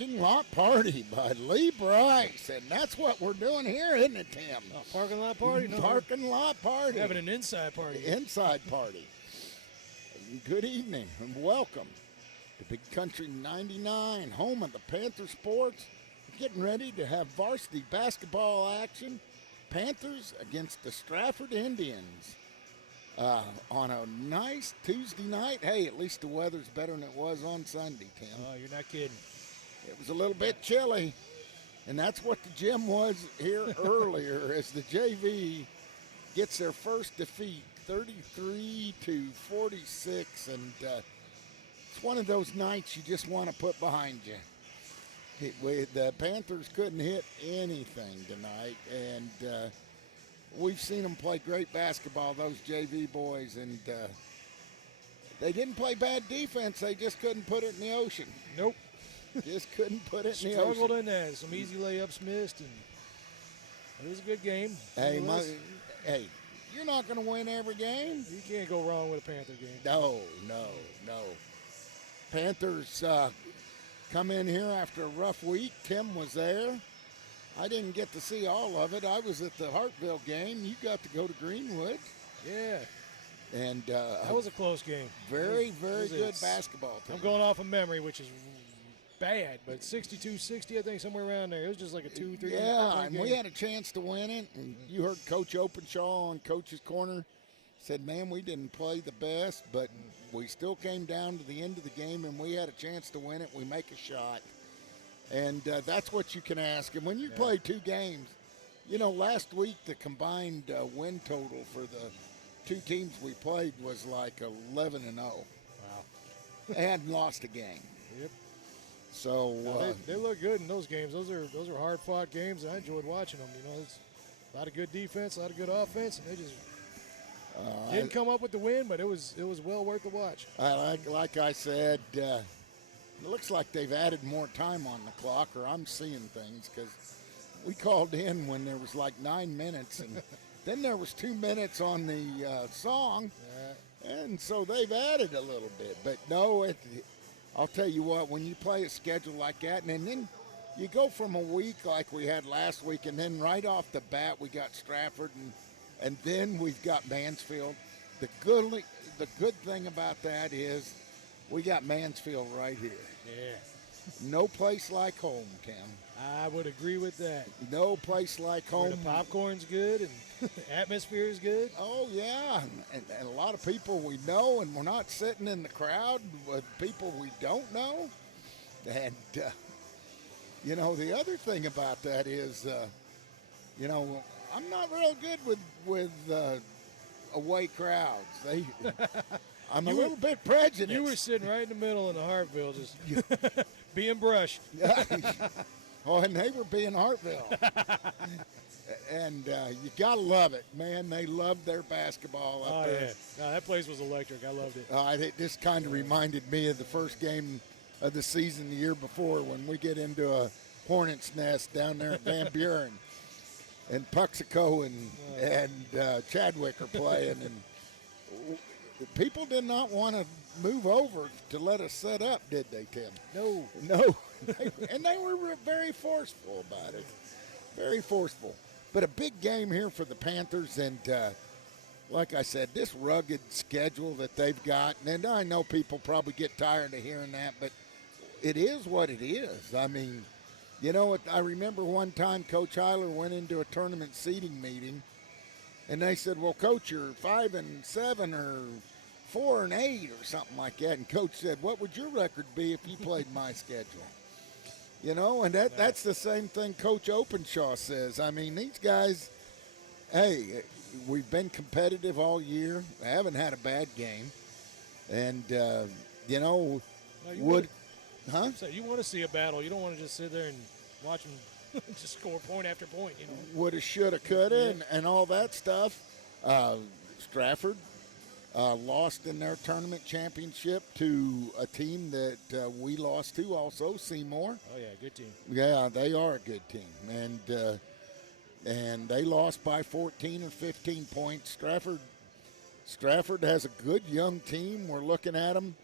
Parking Lot Party by Lee Bryce. And that's what we're doing here, isn't it, Tim? Oh, parking lot party? No. Parking lot party. We're having an inside party. Inside party. Good evening and welcome to Big Country 99, home of the Panther sports. We're getting ready to have varsity basketball action. Panthers against the Strafford Indians on a nice Tuesday night. Hey, at least the weather's better than it was on Sunday, Tim. Oh, you're not kidding. It was a little bit chilly, and that's what the gym was here earlier as the JV gets their first defeat, 33-46, and it's one of those nights you just want to put behind you. The Panthers couldn't hit anything tonight, and we've seen them play great basketball, those JV boys, and they didn't play bad defense. They just couldn't put it in the ocean. Nope. Just couldn't put it in the ocean. Struggled in there. Some easy layups missed, and it was a good game. Hey, you're not going to win every game. You can't go wrong with a Panther game. No. Panthers come in here after a rough week. Tim was there. I didn't get to see all of it. I was at the Hartville game. You got to go to Greenwood. Yeah. And that was a close game. Very good basketball team. I'm going off of memory, which is bad, but 62-60, I think, somewhere around there. It was just like a 2-3 game. Yeah, and we had a chance to win it. And you heard Coach Openshaw on Coach's Corner said, man, we didn't play the best, but we still came down to the end of the game, and we had a chance to win it. We make a shot. And that's what you can ask. And when you play two games, last week the combined win total for the two teams we played was like 11-0. Wow. They hadn't lost a game. Yep. So they look good in those games. Those are hard-fought games. I enjoyed watching them. It's a lot of good defense, a lot of good offense, and they just didn't come up with the win, but it was well worth the watch. Like I said, it looks like they've added more time on the clock, or I'm seeing things, because we called in when there was like 9 minutes, and then there was 2 minutes on the song, and so they've added a little bit. But no, I'll tell you what, when you play a schedule like that, and then you go from a week like we had last week, and then right off the bat we got Strafford, and then we've got Mansfield. The good thing about that is we got Mansfield right here. Yeah. No place like home, Tim. I would agree with that. No place like home. Where the popcorn's good and the atmosphere is good. Oh, yeah. And a lot of people we know, and we're not sitting in the crowd with people we don't know. And, the other thing about that is, I'm not real good with away crowds. I'm a little bit prejudiced. You were sitting right in the middle in the Hartville, just being brushed. Oh, and they were being Hartville. And you got to love it, man. They loved their basketball up there. Yeah. No, that place was electric. I loved it. It just kind of reminded me of the first game of the season the year before when we get into a hornet's nest down there at Van Buren. And Puxico and Chadwick are playing, and people did not want to move over to let us set up, did they, Tim? No. And they were very forceful about it. Very forceful. But a big game here for the Panthers, and like I said, this rugged schedule that they've got, and I know people probably get tired of hearing that, but it is what it is. I mean, I remember one time Coach Heiler went into a tournament seating meeting, and they said, well, Coach, you're 5-7 or 4-8 or something like that. And Coach said, what would your record be if you played my schedule? And that's the same thing Coach Openshaw says. I mean, these guys, hey, we've been competitive all year. I haven't had a bad game. And, So you want to see a battle. You don't want to just sit there and watch them just score point after point, Woulda, shoulda, coulda, and all that stuff. Strafford lost in their tournament championship to a team that we lost to also, Seymour. Oh, yeah, good team. Yeah, they are a good team. And they lost by 14 or 15 points. Strafford has a good young team. We're looking at them.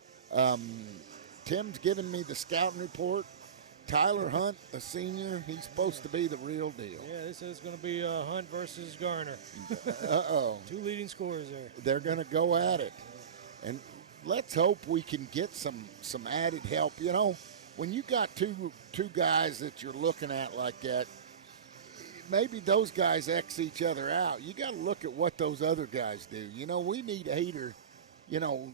Tim's given me the scouting report. Tyler Hunt, a senior, he's supposed to be the real deal. Yeah, they said it's going to be Hunt versus Garner. Uh-oh. 2 leading scorers there. They're going to go at it. And let's hope we can get some added help. You know, when you got two guys that you're looking at like that, maybe those guys X each other out. You got to look at what those other guys do. You know, we need Hader. You know,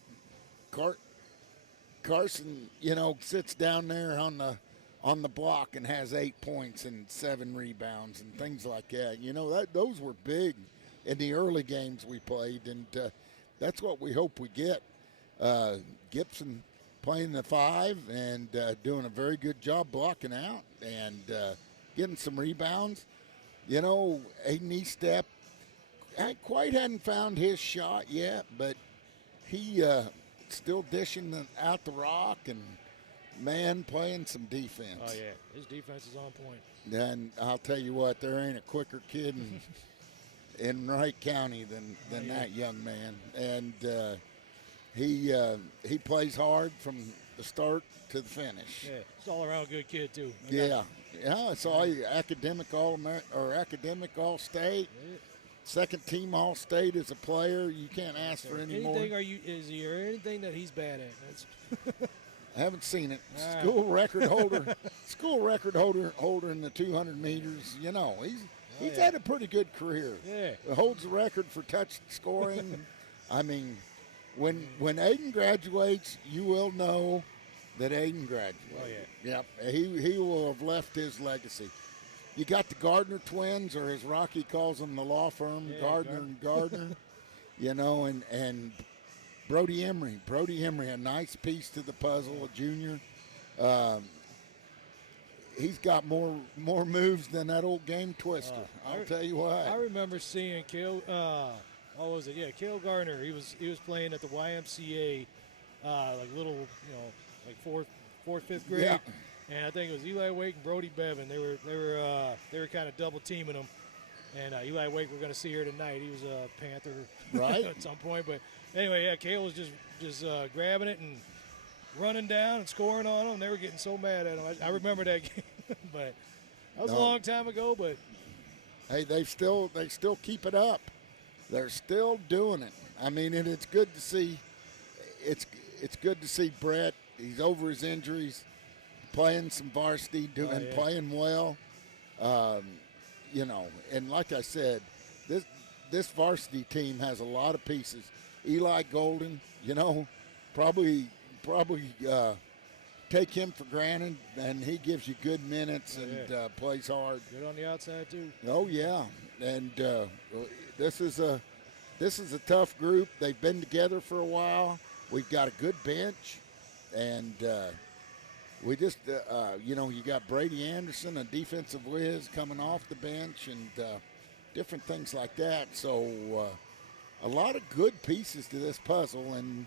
Carson, you know, sits down there on the block and has 8 points and 7 rebounds and things like that. You know, those were big in the early games we played, and that's what we hope we get. Gibson playing the 5 and doing a very good job blocking out and getting some rebounds. You know, Aiden Estep quite hadn't found his shot yet, but he still dishing out the rock and, man, playing some defense. Oh, yeah. His defense is on point. And I'll tell you what, there ain't a quicker kid in Wright County than that young man. And he plays hard from the start to the finish. Yeah, he's all around good kid too. Yeah, I saw you academic academic All-State. Yeah. Second team All-State as a player. You can't ask for any more. Is there anything that he's bad at? That's I haven't seen it. All School record holder. School record holder in the 200 meters. You know, he's had a pretty good career. Yeah. Holds the record for touch scoring. I mean, when Aiden graduates, you will know that Aiden graduated. Oh, yeah. Yep. He will have left his legacy. You got the Gardner twins, or as Rocky calls them, the law firm, Gardner and Gardner. You know, and Brody Emery. Brody Emery, a nice piece to the puzzle, a junior. He's got more moves than that old game twister. I'll tell you what. I remember seeing Cale. What was it? Yeah, Cale Garner. He was playing at the YMCA, like little, you know, like fourth, fifth grade. Yeah. And I think it was Eli Wake and Brody Bevan. They were kind of double teaming him. And Eli Wake, we're going to see here tonight. He was a Panther, right, at some point. But anyway, yeah, Cale was just grabbing it and running down and scoring on them. They were getting so mad at him. I remember that game, but that was a long time ago. But hey, they still keep it up. They're still doing it. I mean, and it's good to see. It's good to see Brett. He's over his injuries, playing some varsity, playing well. You know, and like I said, this varsity team has a lot of pieces. Eli Golden, you know, probably take him for granted, and he gives you good minutes and plays hard. Good on the outside too. Oh yeah, and this is a tough group. They've been together for a while. We've got a good bench, and we just you know, you got Brady Anderson, a defensive whiz, coming off the bench, and different things like that. So a lot of good pieces to this puzzle, and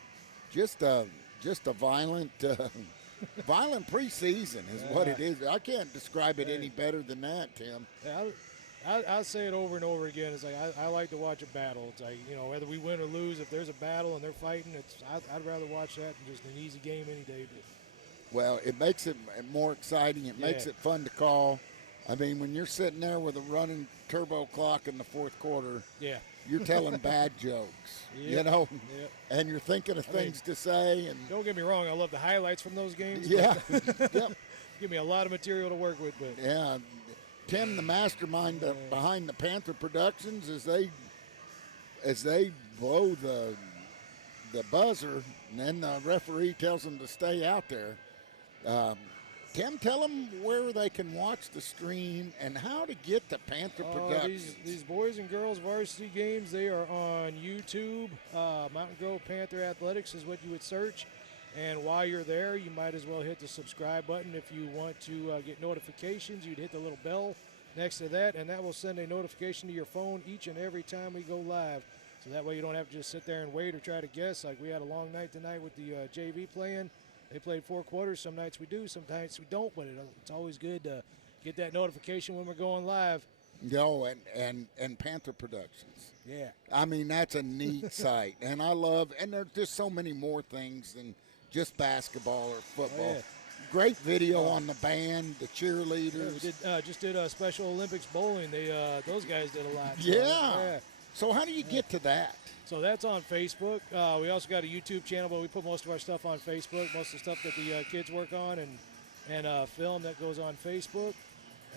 just a violent violent preseason is what it is. I can't describe it any better than that, Tim. Yeah, I say it over and over again. It's like I like to watch a battle. It's like, you know, whether we win or lose, if there's a battle and they're fighting, I'd rather watch that than just an easy game any day. But well, it makes it more exciting. It makes it fun to call. I mean, when you're sitting there with a running turbo clock in the fourth quarter, you're telling bad jokes, you know, and you're thinking of things to say. And don't get me wrong, I love the highlights from those games. Yeah, give me a lot of material to work with. But yeah, Tim, the mastermind behind the Panther Productions, as they blow the buzzer, and then the referee tells them to stay out there. Tim, tell them where they can watch the stream and how to get the Panther Productions. These boys and girls varsity games, they are on YouTube. Mountain Grove Panther Athletics is what you would search. And while you're there, you might as well hit the subscribe button. If you want to get notifications, you'd hit the little bell next to that, and that will send a notification to your phone each and every time we go live. So that way you don't have to just sit there and wait or try to guess. Like we had a long night tonight with the JV playing. They played 4 quarters. Some nights we do, some nights we don't, but it's always good to get that notification when we're going live. No, and Panther Productions. Yeah. I mean, that's a neat site. And I love, and there's just so many more things than just basketball or football. great video on the band, the Yeah, cheerleaders. we just did Special Olympics bowling. Those guys did a lot. So, Yeah. So how do you get to that? So that's on Facebook. We also got a YouTube channel, but we put most of our stuff on Facebook. Most of the stuff that the kids work on and film that goes on Facebook,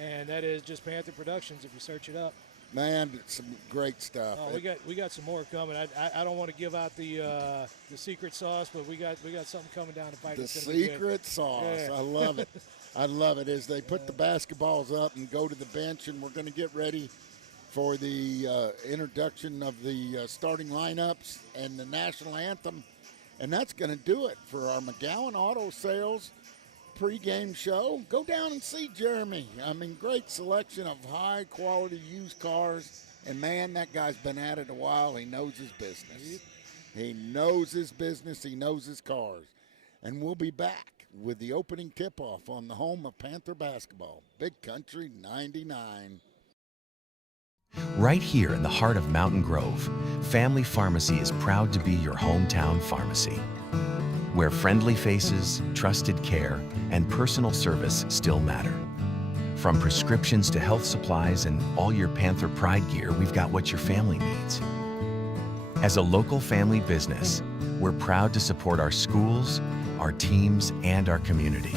and that is just Panther Productions if you search it up. Man, it's some great stuff. Oh, we got some more coming. I don't want to give out the secret sauce, but we got something coming down the pipe. The that's gonna be good. secret sauce. Yeah. I love it. I love it. As they put the basketballs up and go to the bench, and we're going to get ready for the introduction of the starting lineups and the national anthem. And that's going to do it for our McGowan Auto Sales pregame show. Go down and see Jeremy. I mean, great selection of high-quality used cars. And, man, that guy's been at it a while. He knows his business. He knows his business. He knows his cars. And we'll be back with the opening tip-off on the home of Panther basketball, Big Country 99. Right here in the heart of Mountain Grove, Family Pharmacy is proud to be your hometown pharmacy, where friendly faces, trusted care, and personal service still matter. From prescriptions to health supplies and all your Panther Pride gear, we've got what your family needs. As a local family business, we're proud to support our schools, our teams, and our community.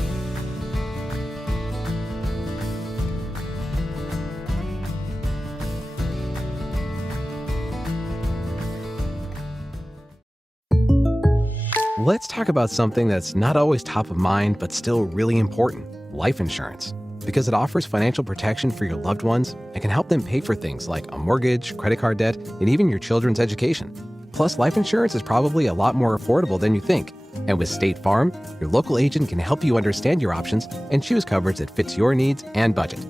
Let's talk about something that's not always top of mind, but still really important: life insurance. Because it offers financial protection for your loved ones and can help them pay for things like a mortgage, credit card debt, and even your children's education. Plus, life insurance is probably a lot more affordable than you think. And with State Farm, your local agent can help you understand your options and choose coverage that fits your needs and budget.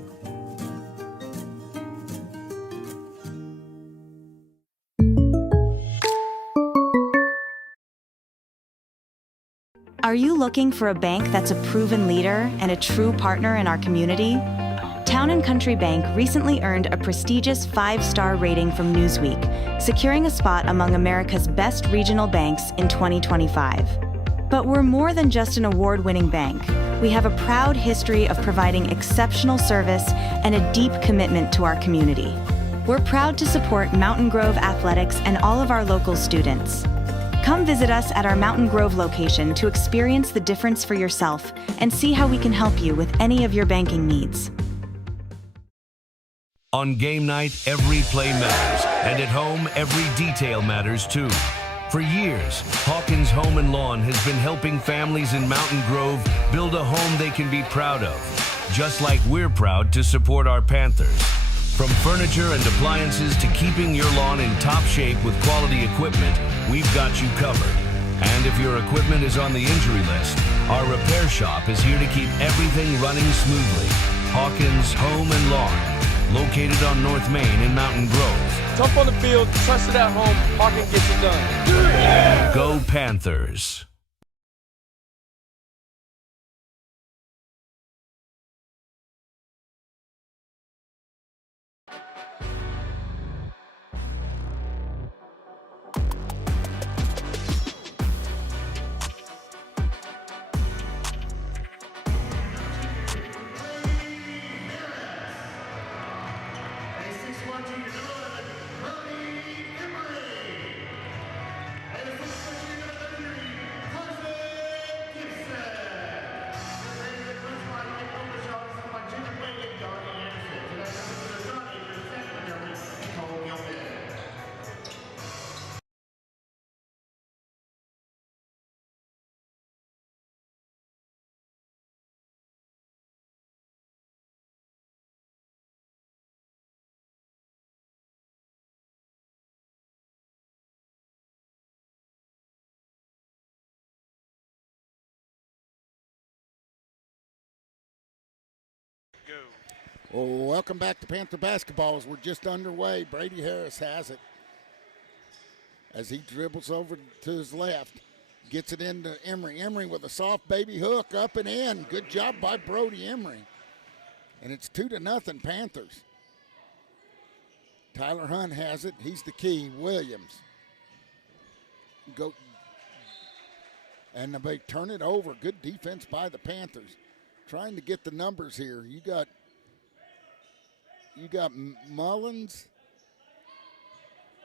Are you looking for a bank that's a proven leader and a true partner in our community? Town & Country Bank recently earned a prestigious 5-star rating from Newsweek, securing a spot among America's best regional banks in 2025. But we're more than just an award-winning bank. We have a proud history of providing exceptional service and a deep commitment to our community. We're proud to support Mountain Grove Athletics and all of our local students. Come visit us at our Mountain Grove location to experience the difference for yourself and see how we can help you with any of your banking needs. On game night, every play matters, and at home, every detail matters too. For years, Hawkins Home and Lawn has been helping families in Mountain Grove build a home they can be proud of, just like we're proud to support our Panthers. From furniture and appliances to keeping your lawn in top shape with quality equipment, we've got you covered. And if your equipment is on the injury list, our repair shop is here to keep everything running smoothly. Hawkins Home and Lawn, located on North Main in Mountain Grove. Tough on the field, trusted at home, Hawkins gets it done. Yeah! Go Panthers. Well, welcome back to Panther basketball. As we're just underway, Brady Harris has it as he dribbles over to his left, gets it into Emery. Emery with a soft baby hook up and in. Good job by Brody Emery. And it's 2-0 Panthers. Tyler Hunt has it. He's the key. Williams. And they turn it over. Good defense by the Panthers. Trying to get the numbers here. You got Mullins,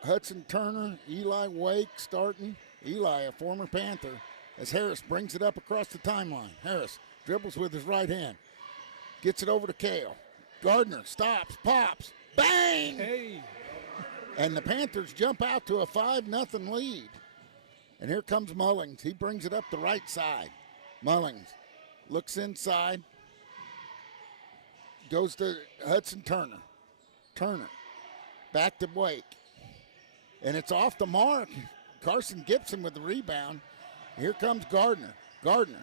Hudson Turner, Eli Wake starting. Eli, a former Panther, as Harris brings it up across the timeline. Harris dribbles with his right hand. Gets it over to Kale. Gardner stops, pops, bang! Hey. And the Panthers jump out to a 5-0 lead. And here comes Mullings. He brings it up the right side. Mullings looks inside. Goes to Hudson Turner. Turner back to Wake. And it's off the mark. Carson Gibson with the rebound. Here comes Gardner. Gardner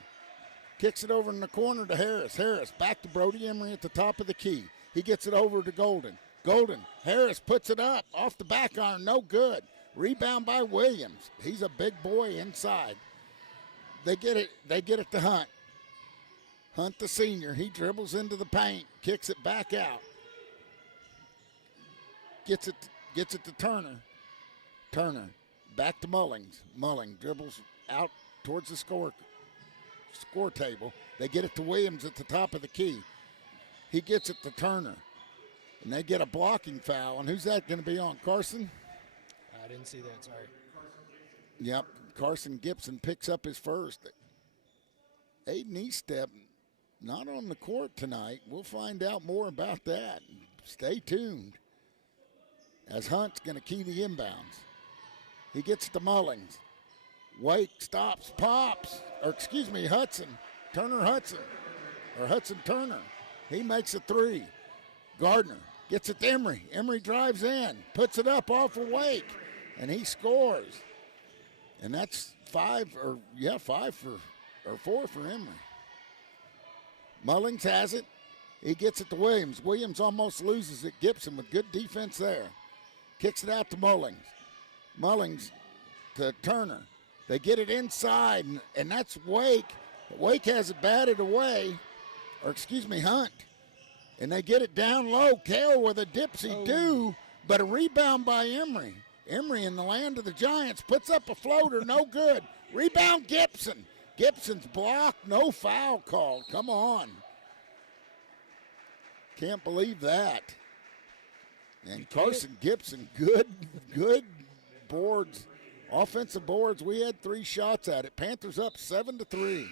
kicks it over in the corner to Harris. Harris back to Brody Emery at the top of the key. He gets it over to Golden. Golden. Harris puts it up off the back iron. No good. Rebound by Williams. He's a big boy inside. They get it to Hunt. Hunt, the senior. He dribbles into the paint. Kicks it back out. Gets it to Turner. Turner back to Mullings. Mullings dribbles out towards the score table. They get it to Williams at the top of the key. He gets it to Turner. And they get a blocking foul. And who's that going to be on? Carson? I didn't see that, sorry. Yep, Carson Gibson picks up his first. Aiden Eastep not on the court tonight. We'll find out more about that. Stay tuned, as Hunt's going to key the inbounds. He gets to Mullings. Wake stops, pops. Hudson. Hudson Turner. He makes a three. Gardner gets it to Emery. Emery drives in, puts it up off of Wake, and he scores. And that's 4 for Emery. Mullings has it. He gets it to Williams. Williams almost loses it. Gibson with good defense there. Kicks it out to Mullings. Mullings to Turner. They get it inside, and that's Wake. Wake has it batted away, Hunt. And they get it down low. Kale with a dipsy-do, but a rebound by Emery. Emery in the land of the Giants puts up a floater, no good. Rebound Gibson. Gibson's blocked, no foul called. Come on. Can't believe that. And Carson Gibson, good boards, offensive boards. We had 3 shots at it. Panthers up 7-3.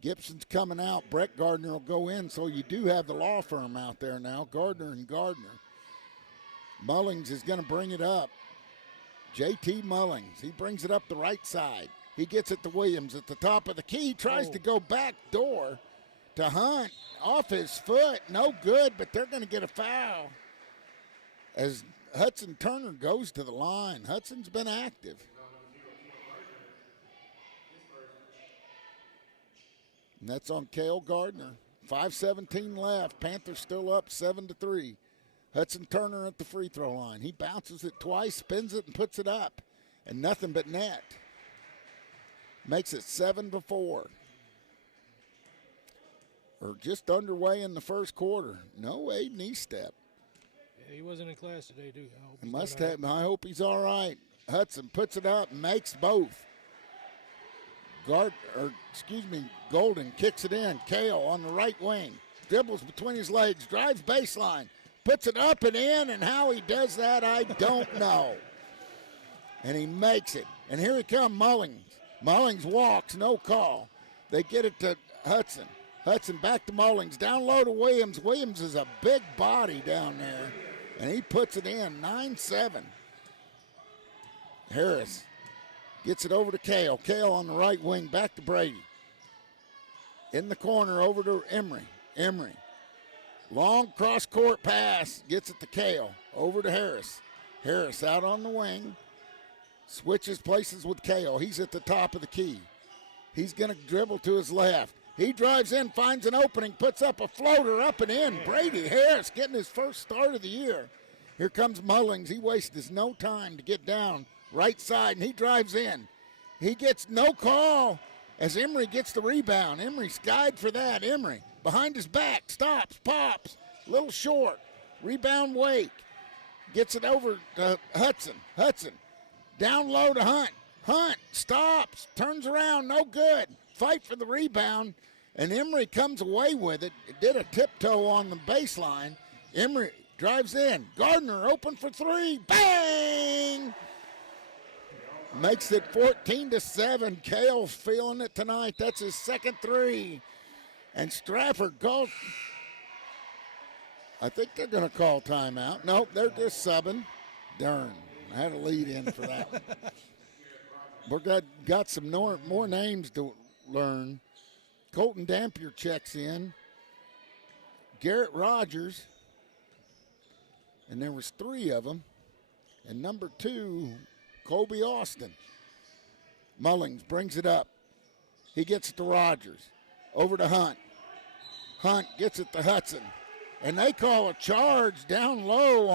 Gibson's coming out. Brett Gardner will go in, so you do have the law firm out there now, Gardner and Gardner. Mullings is going to bring it up. J.T. Mullings, he brings it up the right side. He gets it to Williams at the top of the key, tries to go back door to Hunt. Off his foot, no good, but they're going to get a foul as Hudson Turner goes to the line. Hudson's been active. And that's on Cale Gardner. 5:17 left. Panthers still up 7-3. Hudson Turner at the free throw line. He bounces it twice, spins it, and puts it up. And nothing but net. Makes it 7-4. Or just underway in the first quarter. No Aiden Eastep. Yeah, he wasn't in class today, dude. I hope he's all right. Hudson puts it up and makes both. Golden kicks it in. Kale on the right wing. Dribbles between his legs. Drives baseline. Puts it up and in. And how he does that, I don't know. And he makes it. And here he comes, Mullings. Mullings walks. No call. They get it to Hudson. Hudson back to Mullings. Down low to Williams. Williams is a big body down there. And he puts it in. 9-7. Harris gets it over to Kale. Kale on the right wing, back to Brady. In the corner, over to Emery. Emery. Long cross-court pass. Gets it to Kale. Over to Harris. Harris out on the wing. Switches places with Kale. He's at the top of the key. He's going to dribble to his left. He drives in, finds an opening, puts up a floater up and in. Brady Harris getting his first start of the year. Here comes Mullings. He wastes no time to get down right side, and he drives in. He gets no call as Emery gets the rebound. Emery skied for that. Emery behind his back, stops, pops, little short. Rebound Wake. Gets it over to Hudson. Hudson Down low to Hunt. Hunt stops, turns around, no good. Fight for the rebound, and Emery comes away with it. It did a tiptoe on the baseline. Emery drives in. Gardner open for three. Bang! Makes it 14-7. Kale's feeling it tonight. That's his second three. And Strafford calls. I think they're going to call timeout. Nope, they're just subbing. Darn, I had a lead in for that one. We've got some more names to learn. Colton Dampier checks in. Garrett Rogers. And there was three of them. And number 2, Colby Austin. Mullings brings it up. He gets it to Rogers. Over to Hunt. Hunt gets it to Hudson. And they call a charge down low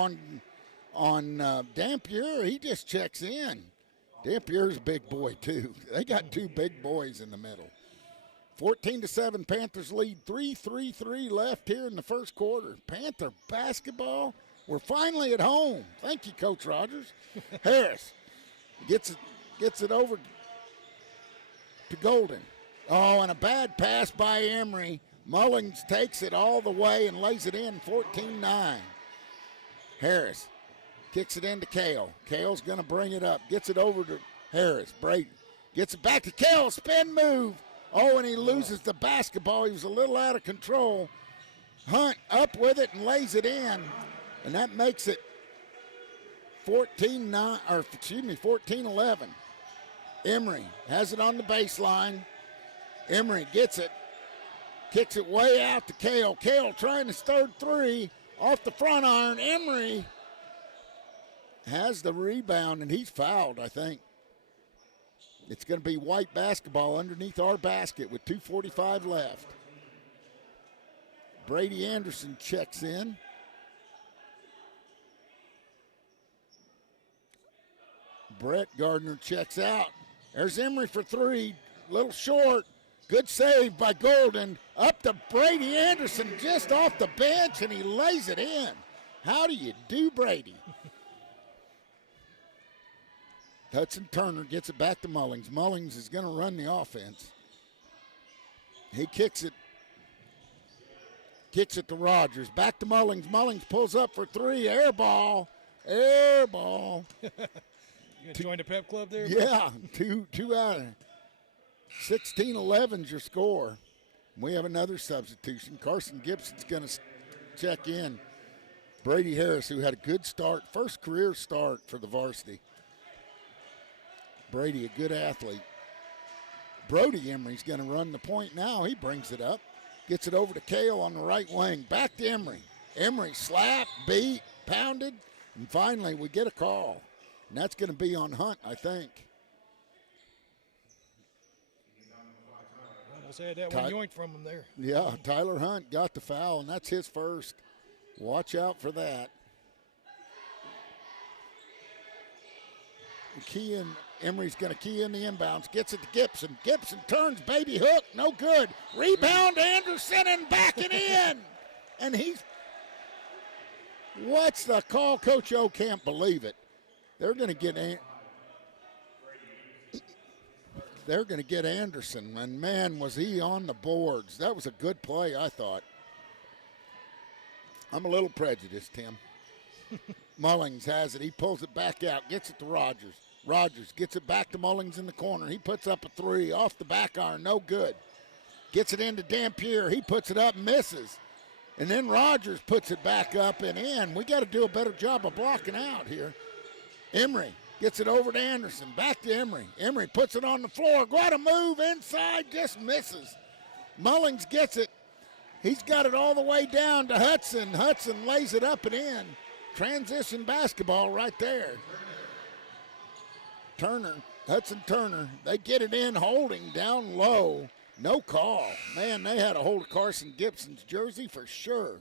on Dampier. He just checks in. Dampier's a big boy, too. They got two big boys in the middle. 14-7, Panthers lead. 3:33 left here in the first quarter. Panther basketball. We're finally at home. Thank you, Coach Rogers. Harris gets it over to Golden. Oh, and a bad pass by Emery. Mullings takes it all the way and lays it in, 14-9. Harris kicks it into Kale. Kale's going to bring it up. Gets it over to Harris. Brayton gets it back to Kale. Spin move. Oh, and he loses the basketball. He was a little out of control. Hunt up with it and lays it in. And that makes it 14-11. Emery has it on the baseline. Emery gets it. Kicks it way out to Kale. Kale trying his third three off the front iron. Emery has the rebound, and he's fouled, I think. It's going to be white basketball underneath our basket with 2:45 left. Brady Anderson checks in. Brett Gardner checks out. There's Emery for three. Little short. Good save by Golden. Up to Brady Anderson just off the bench, and he lays it in. How do you do, Brady? Hudson Turner gets it back to Mullings. Mullings is going to run the offense. He kicks it to Rogers. Back to Mullings. Mullings pulls up for three. Air ball. Air ball. You going to join the pep club there? Yeah, two out of 16-11's your score. We have another substitution. Carson Gibson's going to check in. Brady Harris, who had a good start, first career start for the varsity. Brady, a good athlete. Brody Emery's going to run the point now. He brings it up. Gets it over to Kale on the right wing. Back to Emery. Emery slapped, beat, pounded, and finally we get a call. And that's going to be on Hunt, I think. Almost had that one yoinked from him there. Yeah, Tyler Hunt got the foul, and that's his first. Watch out for that. Emery's going to key in the inbounds. Gets it to Gibson. Gibson turns, baby hook, no good. Rebound Anderson and backing in. And what's the call? Coach O can't believe it. They're going to get Anderson, and man, was he on the boards. That was a good play, I thought. I'm a little prejudiced, Tim. Mullings has it. He pulls it back out, gets it to Rogers. Rogers gets it back to Mullings in the corner. He puts up a three off the back iron, no good. Gets it into Dampier. He puts it up, misses. And then Rogers puts it back up and in. We got to do a better job of blocking out here. Emery gets it over to Anderson. Back to Emery. Emery puts it on the floor. Got to move inside, just misses. Mullings gets it. He's got it all the way down to Hudson. Hudson lays it up and in. Transition basketball right there. Hudson Turner, they get it in, holding down low. No call. Man, they had a hold of Carson Gibson's jersey for sure.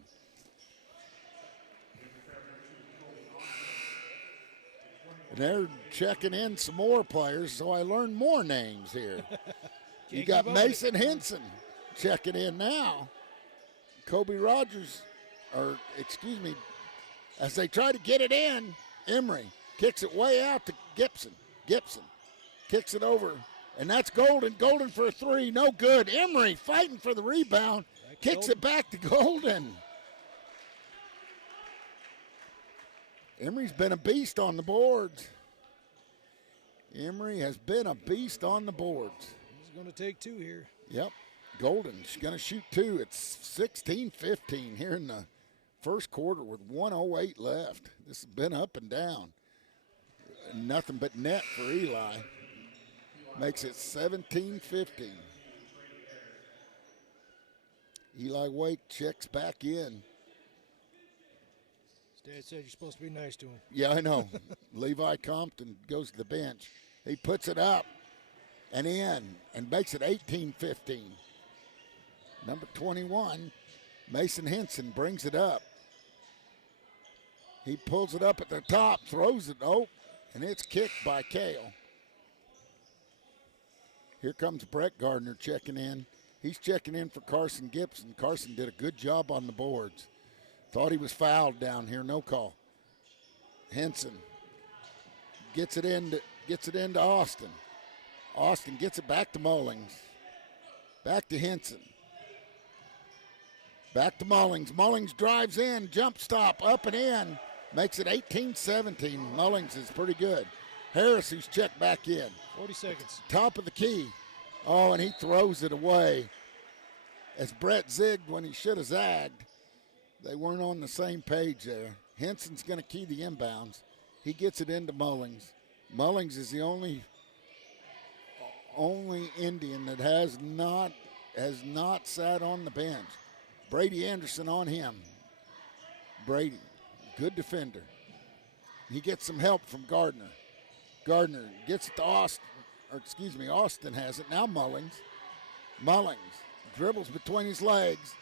And they're checking in some more players, so I learned more names here. You got Mason Henson checking in now. Kobe Rogers, as they try to get it in, Emery kicks it way out to Gibson. Gibson kicks it over, and that's Golden. Golden for a three, no good. Emery fighting for the rebound, kicks it back to Golden. Emery's been a beast on the boards. Emery has been a beast on the boards. He's going to take two here. Yep. Golden's going to shoot two. It's 16-15 here in the first quarter with 1:08 left. This has been up and down. Nothing but net for Eli. Makes it 17-15. Eli Wake checks back in. His dad said you're supposed to be nice to him. Yeah, I know. Levi Compton goes to the bench. He puts it up and in and makes it 18-15. Number 21, Mason Henson, brings it up. He pulls it up at the top, throws it, and it's kicked by Kale. Here comes Brett Gardner checking in. He's checking in for Carson Gibson. Carson did a good job on the boards. Thought he was fouled down here, no call. Henson gets it into Austin. Austin gets it back to Mullings. Back to Henson. Back to Mullings. Mullings drives in, jump stop, up and in. Makes it 18-17. Mullings is pretty good. Harris, who's checked back in. 40 seconds. Top of the key. Oh, and he throws it away. As Brett zigged when he should have zagged. They weren't on the same page there. Henson's going to key the inbounds. He gets it into Mullings. Mullings is the only Indian that has not sat on the bench. Brady Anderson on him. Brady, good defender. He gets some help from Gardner. Gardner gets it to Austin. Austin has it. Now Mullings. Mullings dribbles between his legs.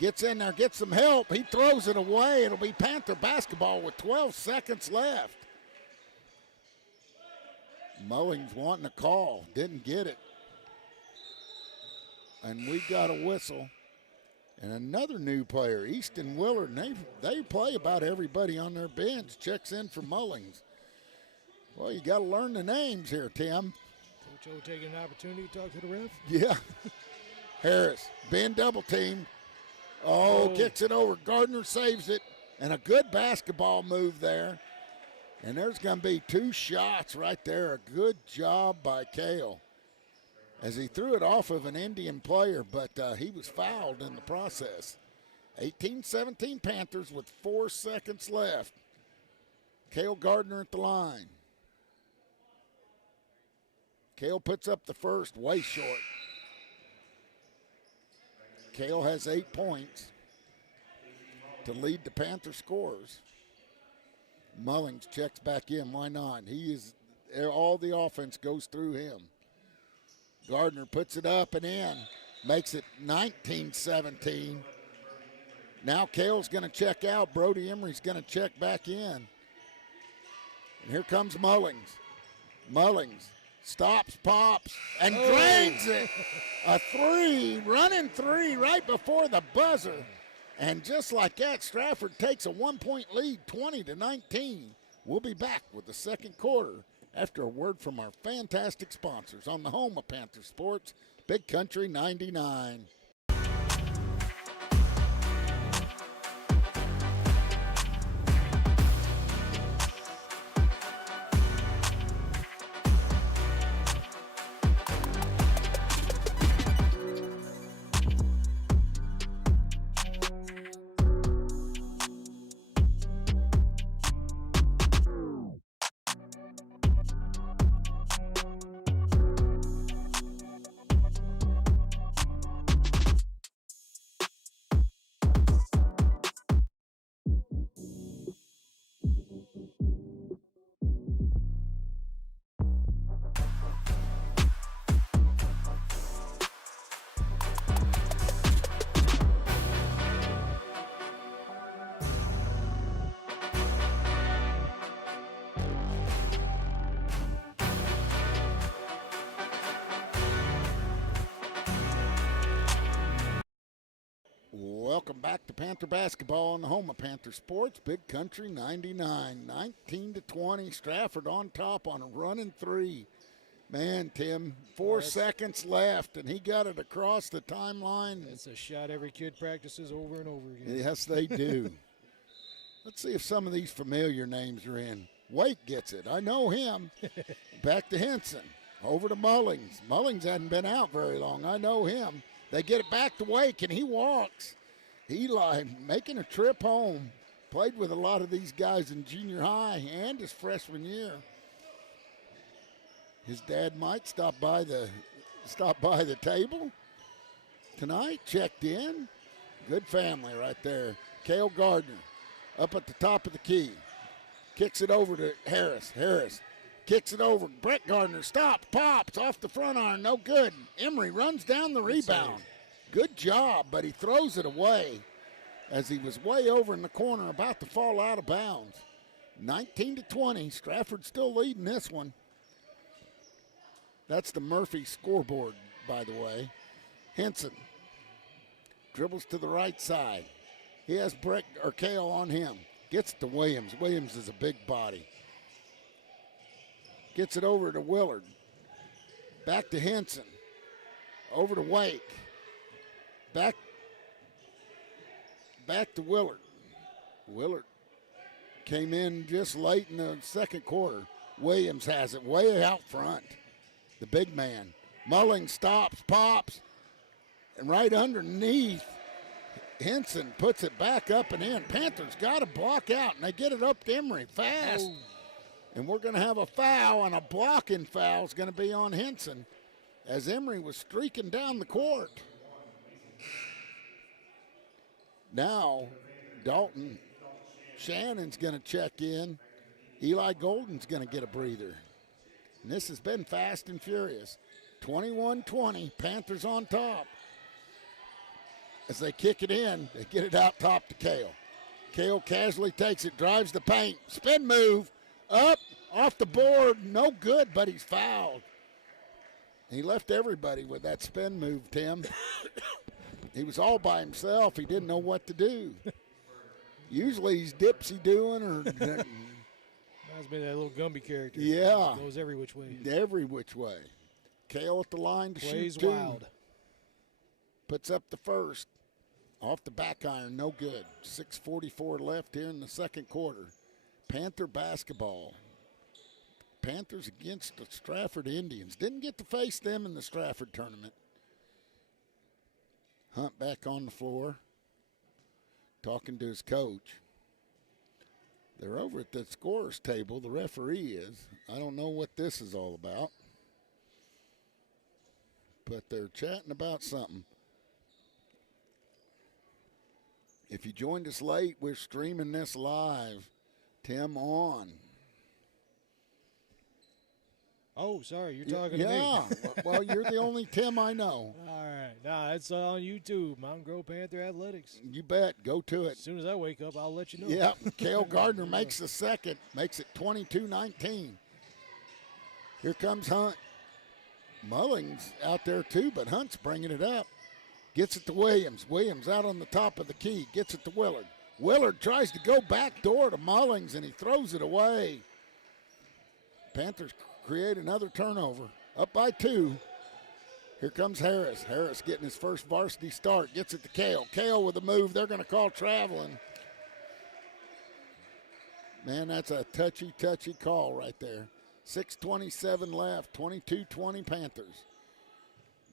Gets in there, gets some help. He throws it away. It'll be Panther basketball with 12 seconds left. Mullings wanting a call. Didn't get it. And we got a whistle. And another new player, Easton Willard. And they play about everybody on their bench. Checks in for Mullings. Well, you got to learn the names here, Tim. Coach O taking an opportunity to talk to the ref. Yeah. Harris, being double teamed. Oh, kicks it over. Gardner saves it. And a good basketball move there. And there's going to be two shots right there. A good job by Kale. As he threw it off of an Indian player, but he was fouled in the process. 18-17 Panthers with 4 seconds left. Kale Gardner at the line. Kale puts up the first, way short. Kale has 8 points to lead the Panther scores. Mullings checks back in. Why not? All the offense goes through him. Gardner puts it up and in. Makes it 19-17. Now Kale's going to check out. Brody Emery's going to check back in. And here comes Mullings. Mullings stops, pops, and drags it. A running three right before the buzzer. And just like that, Strafford takes a 1-point lead, 20-19. We'll be back with the second quarter after a word from our fantastic sponsors on the home of Panther Sports, Big Country 99. Welcome back to Panther basketball on the home of Panther Sports, Big Country 99, 19-20. Strafford on top on a running three. Man, Tim, 4 seconds left, and he got it across the timeline. It's a shot every kid practices over and over again. Yes, they do. Let's see if some of these familiar names are in. Wake gets it. I know him. Back to Henson. Over to Mullings. Mullings hadn't been out very long. I know him. They get it back to Wake, and he walks. Eli making a trip home. Played with a lot of these guys in junior high and his freshman year. His dad might stop by the table tonight. Checked in. Good family right there. Cale Gardner up at the top of the key. Kicks it over to Harris. Harris kicks it over. Brett Gardner stops, pops off the front iron. No good. Emery runs down the rebound. Good job, but he throws it away as he was way over in the corner, about to fall out of bounds. 19-20. Strafford still leading this one. That's the Murphy scoreboard, by the way. Henson dribbles to the right side. He has Cale on him. Gets it to Williams. Williams is a big body. Gets it over to Willard. Back to Henson. Over to Wake. Back to Willard. Willard came in just late in the second quarter. Williams has it way out front. The big man. Mulling stops, pops, and right underneath, Henson puts it back up and in. Panthers got a block out, and they get it up to Emery fast. Oh. And we're going to have a foul, and a blocking foul is going to be on Henson as Emery was streaking down the court. Now, Dalton Shannon's going to check in. Eli Golden's going to get a breather. And this has been fast and furious. 21-20, Panthers on top. As they kick it in, they get it out top to Cale. Cale casually takes it, drives the paint, spin move, up, off the board, no good, but he's fouled. He left everybody with that spin move, Tim. He was all by himself. He didn't know what to do. Usually he's dipsy doing or... Reminds me of that little Gumby character. Yeah. Goes every which way. Every which way. Cale at the line to Plays shoot two. wild. Puts up the first. Off the back iron, no good. 6:44 left here in the second quarter. Panther basketball. Panthers against the Strafford Indians. Didn't get to face them in the Strafford tournament. Hunt back on the floor, talking to his coach. They're over at the scorer's table. The referee is. I don't know what this is all about. But they're chatting about something. If you joined us late, we're streaming this live. Tim on. Oh, sorry, you're talking to me. Yeah, well, you're the only Tim I know. All right, nah, it's on YouTube, Mountain Grove Panther Athletics. You bet, go to it. As soon as I wake up, I'll let you know. Yeah, Cale Gardner makes the second, makes it 22-19. Here comes Hunt. Mullings out there too, but Hunt's bringing it up. Gets it to Williams. Williams out on the top of the key. Gets it to Willard. Willard tries to go back door to Mullings, and he throws it away. Panthers create another turnover. Up by 2. Here comes Harris. Harris getting his first varsity start. Gets it to Cale. Cale with a move. They're going to call traveling. Man, that's a touchy call right there. 6:27 left. 22-20 Panthers.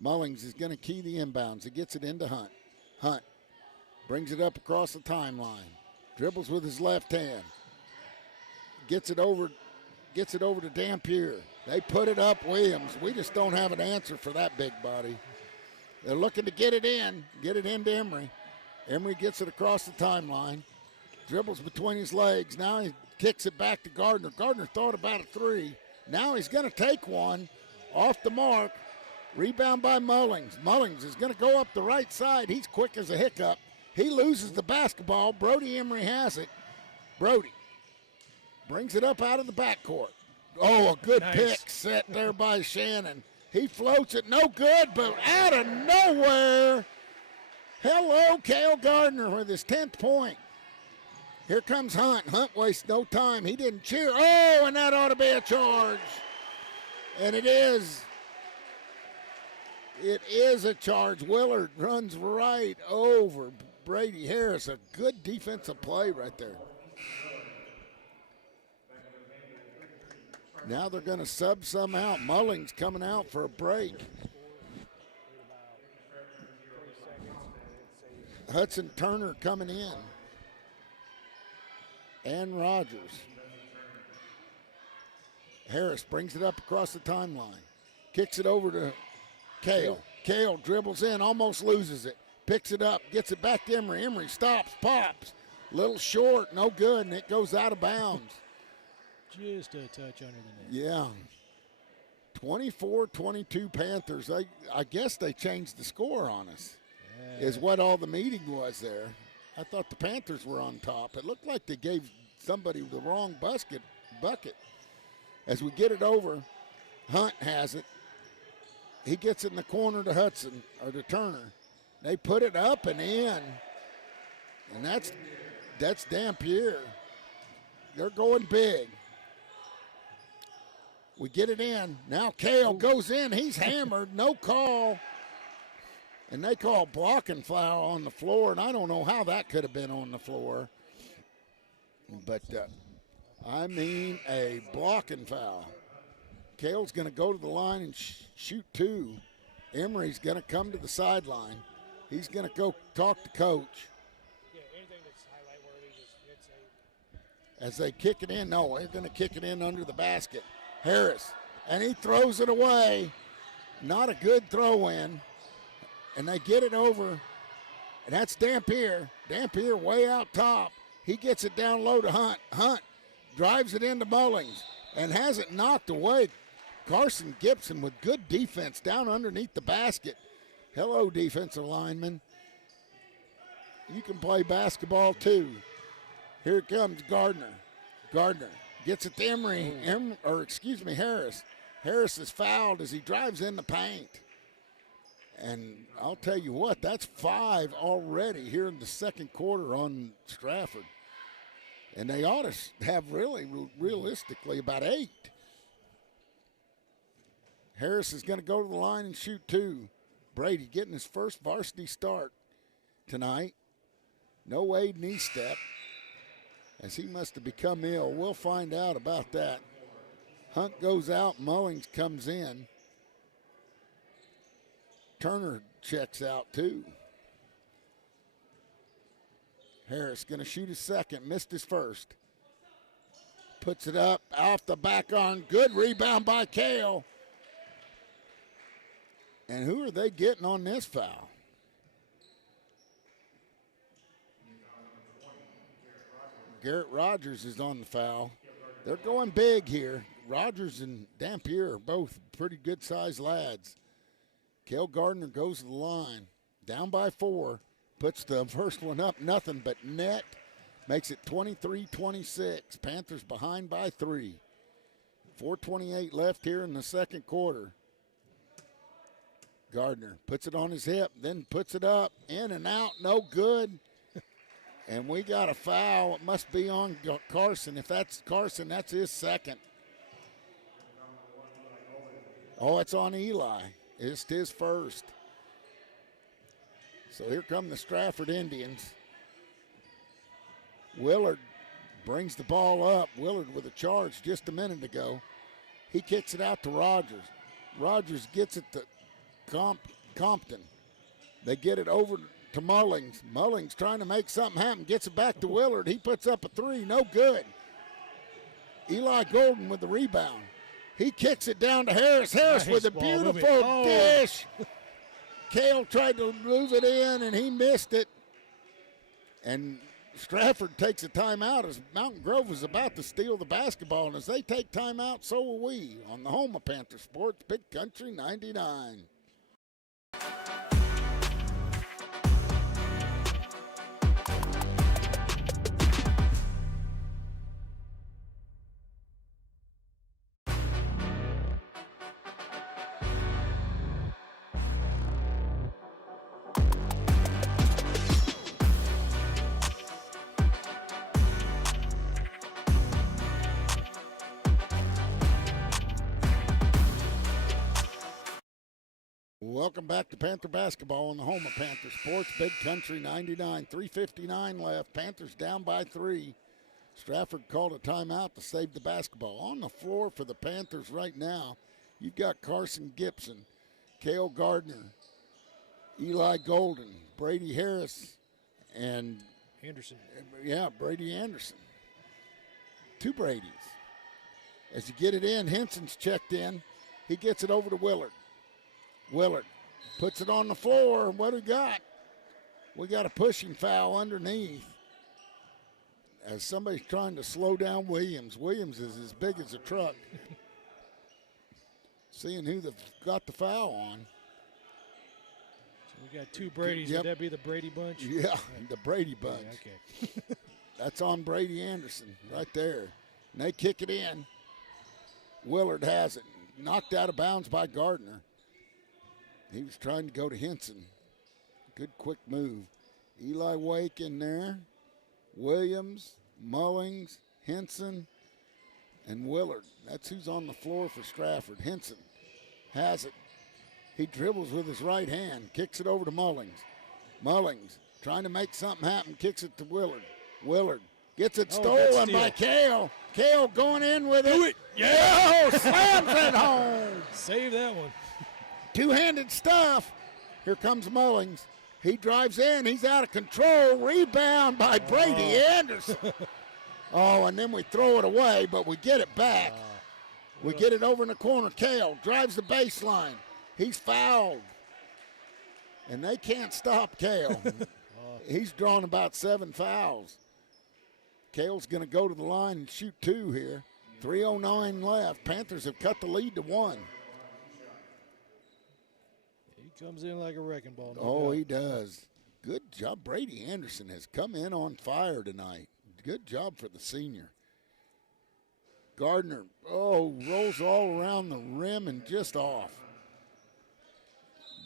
Mullings is going to key the inbounds. He gets it into Hunt. Hunt brings it up across the timeline. Dribbles with his left hand. Gets it over to Dampier. They put it up, Williams. We just don't have an answer for that big body. They're looking to get it into Emery. Emery gets it across the timeline. Dribbles between his legs. Now he kicks it back to Gardner. Gardner thought about a 3. Now he's going to take one off the mark. Rebound by Mullings. Mullings is going to go up the right side. He's quick as a hiccup. He loses the basketball. Brody Emery has it. Brody brings it up out of the backcourt. Oh, a good pick set there by Shannon. He floats it, no good, but out of nowhere, Hello, Cale Gardner with his 10th point. Here comes Hunt. Hunt wastes no time. He didn't cheer. Oh, and that ought to be a charge. And it is. It is a charge. Willard runs right over Brady Harris. A good defensive play right there. Now they're going to sub some out. Mullings coming out for a break. Hudson Turner coming in. And Rogers. Harris brings it up across the timeline. Kicks it over to Cale. Cale dribbles in, almost loses it. Picks it up, gets it back to Emery. Emery stops, pops. Little short, no good, and it goes out of bounds. Just a touch under the net. Yeah. 24-22 Panthers. I guess they changed the score on us, is what all the meeting was there. I thought the Panthers were on top. It looked like they gave somebody the wrong bucket. As we get it over, Hunt has it. He gets it in the corner to Hudson, or to Turner. They put it up and in, and that's Dampier. They're going big. We get it in. Now Cale goes in. He's hammered. No call. And they call blocking foul on the floor, and I don't know how that could have been on the floor. But, I mean, a blocking foul. Cale's going to go to the line and shoot two. Emery's going to come to the sideline. He's going to go talk to coach. Yeah, anything that's highlight worthy, just hit save. As they kick it in, no, they're going to kick it in under the basket. Harris, and he throws it away. Not a good throw in. And they get it over, and that's Dampier. Dampier way out top. He gets it down low to Hunt. Hunt drives it into Mullings and has it knocked away. Carson Gibson with good defense down underneath the basket. Hello, defensive lineman. You can play basketball too. Here comes Gardner. Gardner gets it to Emery, Harris. Harris is fouled as he drives in the paint. And I'll tell you what, that's 5 already here in the second quarter on Strafford. And they ought to have realistically about 8. Harris is going to go to the line and shoot 2. Brady getting his first varsity start tonight. No Wade knee step, as he must have become ill. We'll find out about that. Hunt goes out, Mullings comes in. Turner checks out too. Harris going to shoot his second, missed his first. Puts it up, off the back arm, good rebound by Cale. And who are they getting on this foul? Garrett Rogers is on the foul. They're going big here. Rogers and Dampier are both pretty good-sized lads. Cale Gardner goes to the line, down by 4, puts the first one up, nothing but net, makes it 23-26. Panthers behind by 3. 4:28 left here in the second quarter. Gardner puts it on his hip, then puts it up, in and out, no good. And we got a foul. It must be on Carson. If that's Carson, that's his second. Oh, it's on Eli. It's his first. So here come the Strafford Indians. Willard brings the ball up. Willard with a charge just a minute ago. He kicks it out to Rogers. Rogers gets it to Compton. They get it over to Mullings. Mullings trying to make something happen. Gets it back to Willard. He puts up a 3. No good. Eli Golden with the rebound. He kicks it down to Harris. Harris Nice with a ball, beautiful dish. Cale tried to move it in, and he missed it. And Strafford takes a timeout as Mountain Grove was about to steal the basketball. And as they take timeout, so will we on the home of Panther Sports, Big Country 99. Welcome back to Panther basketball on the home of Panther Sports, Big Country 99. 3:59 left. Panthers down by 3. Strafford called a timeout to save the basketball. On the floor for the Panthers right now, you've got Carson Gibson, Cale Gardner, Eli Golden, Brady Harris, and Anderson. Yeah, Brady Anderson. 2 Bradys. As you get it in, Henson's checked in. He gets it over to Willard. Willard puts it on the floor. What do we got? We got a pushing foul underneath. As somebody's trying to slow down Williams. Williams is as big as a truck. Seeing who got the foul on. So we got 2 Bradys. Yep. Would that be the Brady bunch? Yeah, the Brady bunch. Yeah, okay. That's on Brady Anderson right there. And they kick it in. Willard has it. Knocked out of bounds by Gardner. He was trying to go to Henson. Good quick move. Eli Wake in there. Williams, Mullings, Henson, and Willard. That's who's on the floor for Strafford. Henson has it. He dribbles with his right hand. Kicks it over to Mullings. Mullings trying to make something happen. Kicks it to Willard. Willard gets it stolen by Cale. Cale going in with it. Yeah! Slams it home. Save that one. Two-handed stuff. Here comes Mullings. He drives in. He's out of control. Rebound by Brady Anderson. And then we throw it away, but we get it back. We get it over in the corner. Cale drives the baseline. He's fouled. And they can't stop Cale. He's drawn about 7 fouls. Cale's going to go to the line and shoot 2 here. 3:09 left. Panthers have cut the lead to 1. He comes in like a wrecking ball. He does. Good job. Brady Anderson has come in on fire tonight. Good job for the senior. Gardner, rolls all around the rim and just off.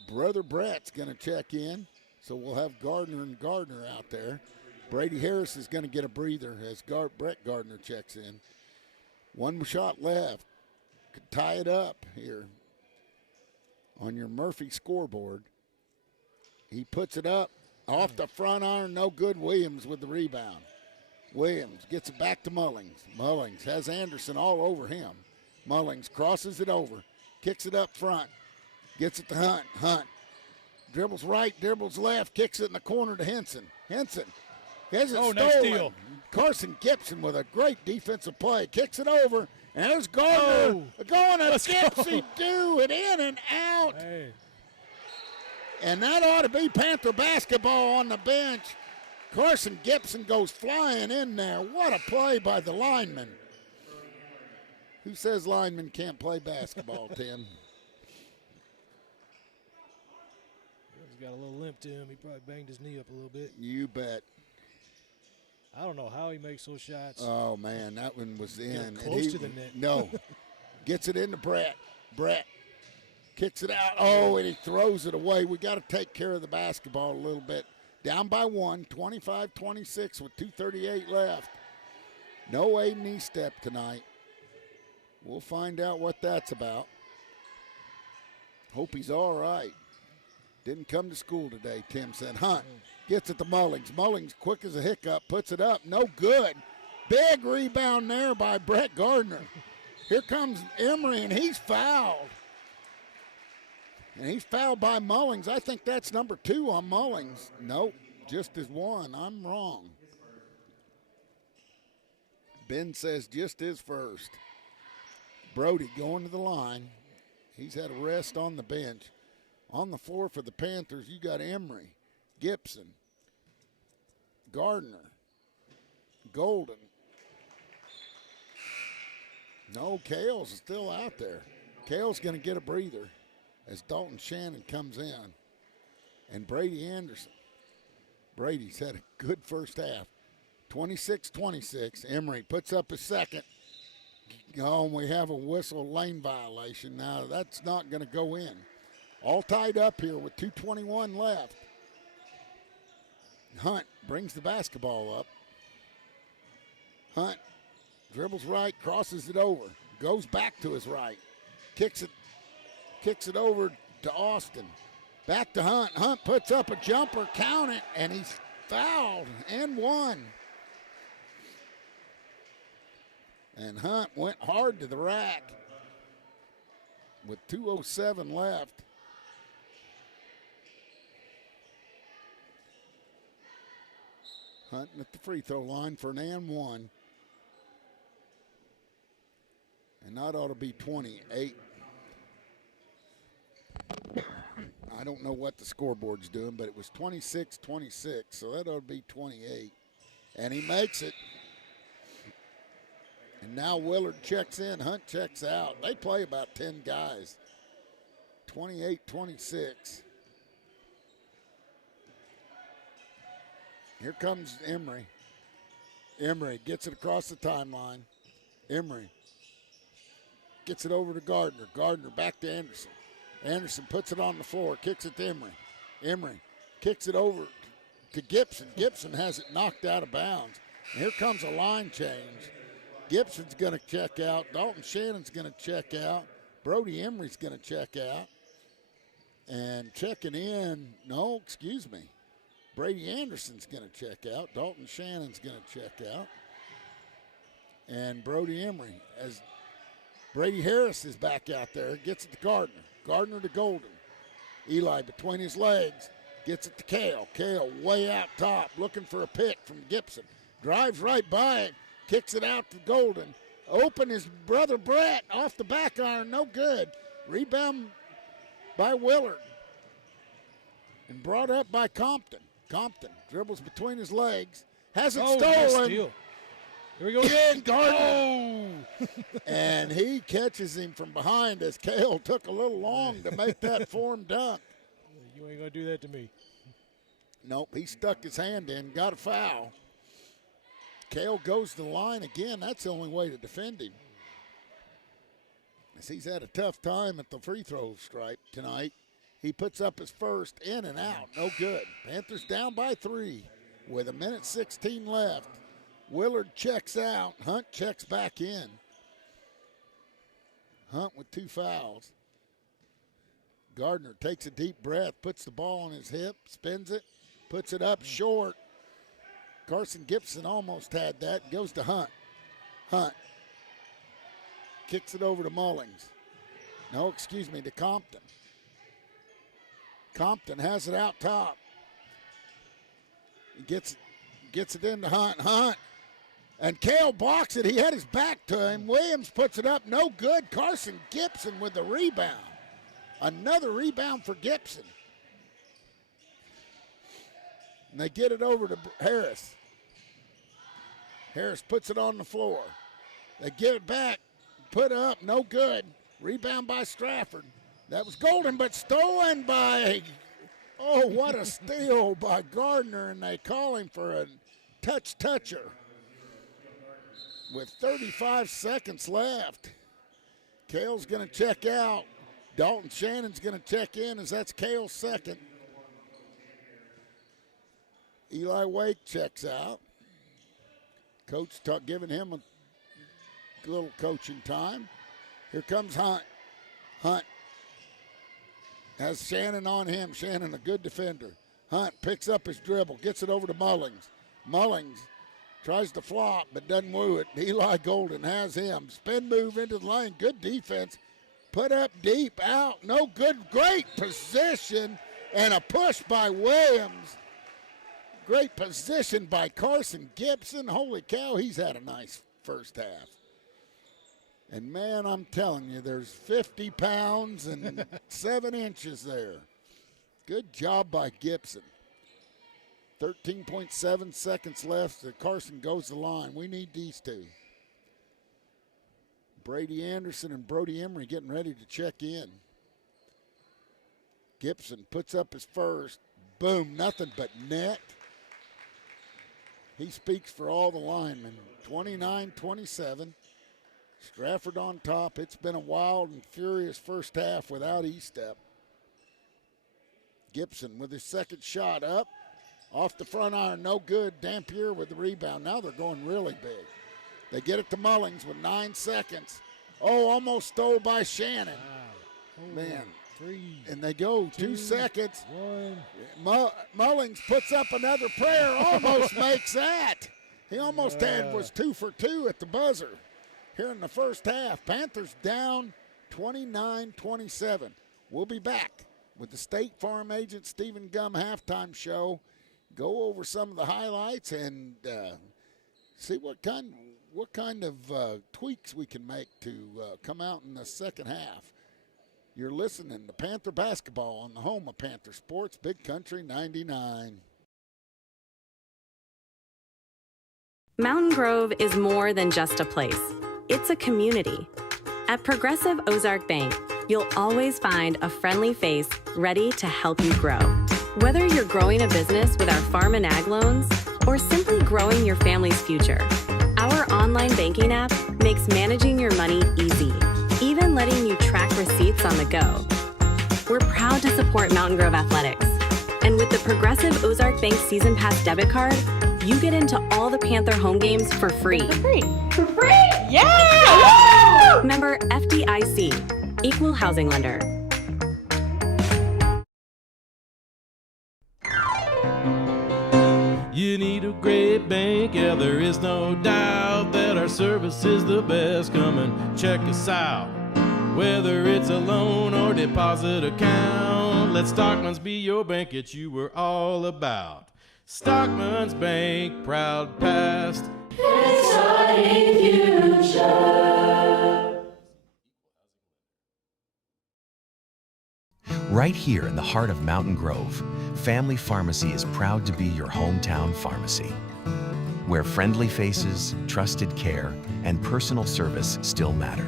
Brother Brett's going to check in, so we'll have Gardner and Gardner out there. Brady Harris is going to get a breather as Brett Gardner checks in. 1 shot left. Could tie it up here on your Murphy scoreboard. He puts it up off the front iron, no good. Williams with the rebound. Williams gets it back to Mullings. Mullings has Anderson all over him. Mullings crosses it over, kicks it up front, gets it to Hunt. Hunt dribbles right, dribbles left, kicks it in the corner to Henson. Henson has it stolen. Nice steal. Carson Gibson with a great defensive play, kicks it over, and there's Gardner going to Gipsy-do it in and out. Hey. And that ought to be Panther basketball on the bench. Carson Gibson goes flying in there. What a play by the lineman. Who says linemen can't play basketball, Tim? He's got a little limp to him. He probably banged his knee up a little bit. You bet. I don't know how he makes those shots. Oh, man, that one was in. Close to the net. No. Gets it into Brett. Brett kicks it out. And he throws it away. We got to take care of the basketball a little bit. Down by 1, 25-26 with 2:38 left. No Aiden Eastep tonight. We'll find out what that's about. Hope he's all right. Didn't come to school today, Tim said. Hunt gets it to Mullings. Mullings, quick as a hiccup, puts it up. No good. Big rebound there by Brett Gardner. Here comes Emery, and he's fouled. And he's fouled by Mullings. I think that's number 2 on Mullings. Nope, just as 1. I'm wrong. Ben says just his first. Brody going to the line. He's had a rest on the bench. On the floor for the Panthers, you got Emery, Gibson, Gardner, Golden. No, Cale's still out there. Cale's going to get a breather as Dalton Shannon comes in. And Brady Anderson. Brady's had a good first half. 26-26. Emery puts up a second. And we have a whistle lane violation. Now, that's not going to go in. All tied up here with 2:21 left. Hunt brings the basketball up. Hunt dribbles right, crosses it over, goes back to his right, kicks it over to Austin. Back to Hunt. Hunt puts up a jumper, count it, and he's fouled and one. And Hunt went hard to the rack with 2:07 left. Hunt at the free throw line for an and one. And that ought to be 28. I don't know what the scoreboard's doing, but it was 26-26, so that ought to be 28. And he makes it. And now Willard checks in, Hunt checks out. They play about 10 guys. 28-26. Here comes Emery. Emery gets it across the timeline. Emery gets it over to Gardner. Gardner back to Anderson. Anderson puts it on the floor, kicks it to Emery. Emery kicks it over to Gibson. Gibson has it knocked out of bounds. And here comes a line change. Gibson's going to check out. Dalton Shannon's going to check out. Brody Emery's going to check out. And checking in, no, excuse me. Brady Anderson's going to check out. Dalton Shannon's going to check out. And Brody Emery, as Brady Harris is back out there, gets it to Gardner. Gardner to Golden. Eli between his legs, gets it to Kale. Kale way out top, looking for a pick from Gibson. Drives right by it, kicks it out to Golden. Open his brother Brett off the back iron, no good. Rebound by Willard. And brought up by Compton. Compton dribbles between his legs, has it stolen. Steal. Here we go. Again, Gardner. And he catches him from behind as Kale took a little long to make that form dunk. You ain't going to do that to me. Nope, he stuck his hand in, got a foul. Kale goes to the line again. That's the only way to defend him. As he's had a tough time at the free throw stripe tonight. He puts up his first, in and out, no good. Panthers down by 3 with 1:16 left. Willard checks out. Hunt checks back in. Hunt with 2 fouls. Gardner takes a deep breath, puts the ball on his hip, spins it, puts it up short. Carson Gibson almost had that. Goes to Hunt. Hunt kicks it over to Mullings. No, excuse me, to Compton. Compton has it out top. He gets it into Hunt. Hunt. And Kale blocks it. He had his back to him. Williams puts it up. No good. Carson Gibson with the rebound. Another rebound for Gibson. And they get it over to Harris. Harris puts it on the floor. They get it back. Put up. No good. Rebound by Strafford. That was Golden, but stolen by, oh, what a steal by Gardner, and they call him for a toucher with 35 seconds left. Kale's going to check out. Dalton Shannon's going to check in as that's Kale's second. Eli Wake checks out. Coach giving him a little coaching time. Here comes Hunt. Hunt has Shannon on him. Shannon, a good defender. Hunt picks up his dribble, gets it over to Mullings. Mullings tries to flop, but doesn't woo it. Eli Golden has him. Spin move into the lane. Good defense. Put up deep, out. No good. Great position and a push by Williams. Great position by Carson Gibson. Holy cow, he's had a nice first half. And, man, I'm telling you, there's 50 pounds and 7 inches there. Good job by Gibson. 13.7 seconds left. Carson goes the line. We need these two. Brady Anderson and Brody Emery getting ready to check in. Gibson puts up his first. Boom, nothing but net. He speaks for all the linemen. 29-27. Strafford on top. It's been a wild and furious first half without E-step. Gibson with his second shot up. Off the front iron, no good. Dampier with the rebound. Now they're going really big. They get it to Mullings with 9 seconds. Oh, almost stole by Shannon. Wow. Man, 3. And they go 2 seconds. 1. Mullings puts up another prayer, almost makes that. He almost was 2 for 2 at the buzzer here in the first half. Panthers down 29-27. We'll be back with the State Farm agent Stephen Gum halftime show. Go over some of the highlights and see what kind of tweaks we can make to come out in the second half. You're listening to Panther Basketball on the home of Panther Sports, Big Country 99. Mountain Grove is more than just a place. It's a community. At Progressive Ozark Bank, you'll always find a friendly face ready to help you grow. Whether you're growing a business with our farm and ag loans or simply growing your family's future, our online banking app makes managing your money easy, even letting you track receipts on the go. We're proud to support Mountain Grove Athletics. And with the Progressive Ozark Bank Season Pass debit card, you get into all the Panther home games for free. For free? Yeah! Woo! Member FDIC, Equal Housing Lender. You need a great bank, yeah, there is no doubt that our service is the best. Come and check us out. Whether it's a loan or deposit account, let Stockman's be your bank, it's you we're all about. Stockman's Bank, proud past, exciting future. Right here in the heart of Mountain Grove, Family Pharmacy is proud to be your hometown pharmacy, where friendly faces, trusted care, and personal service still matter.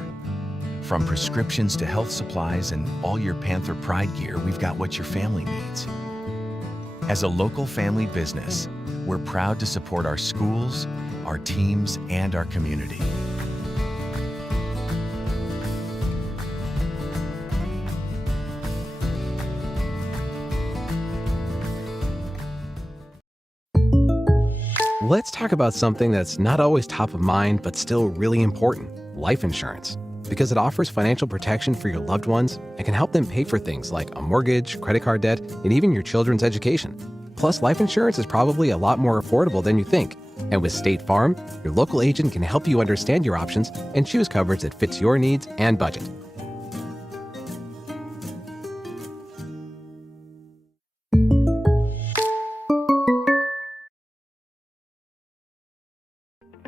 From prescriptions to health supplies and all your Panther Pride gear, we've got what your family needs. As a local family business, we're proud to support our schools, our teams, and our community. Let's talk about something that's not always top of mind, but still really important: life insurance. Because it offers financial protection for your loved ones and can help them pay for things like a mortgage, credit card debt, and even your children's education. Plus, life insurance is probably a lot more affordable than you think. And with State Farm, your local agent can help you understand your options and choose coverage that fits your needs and budget.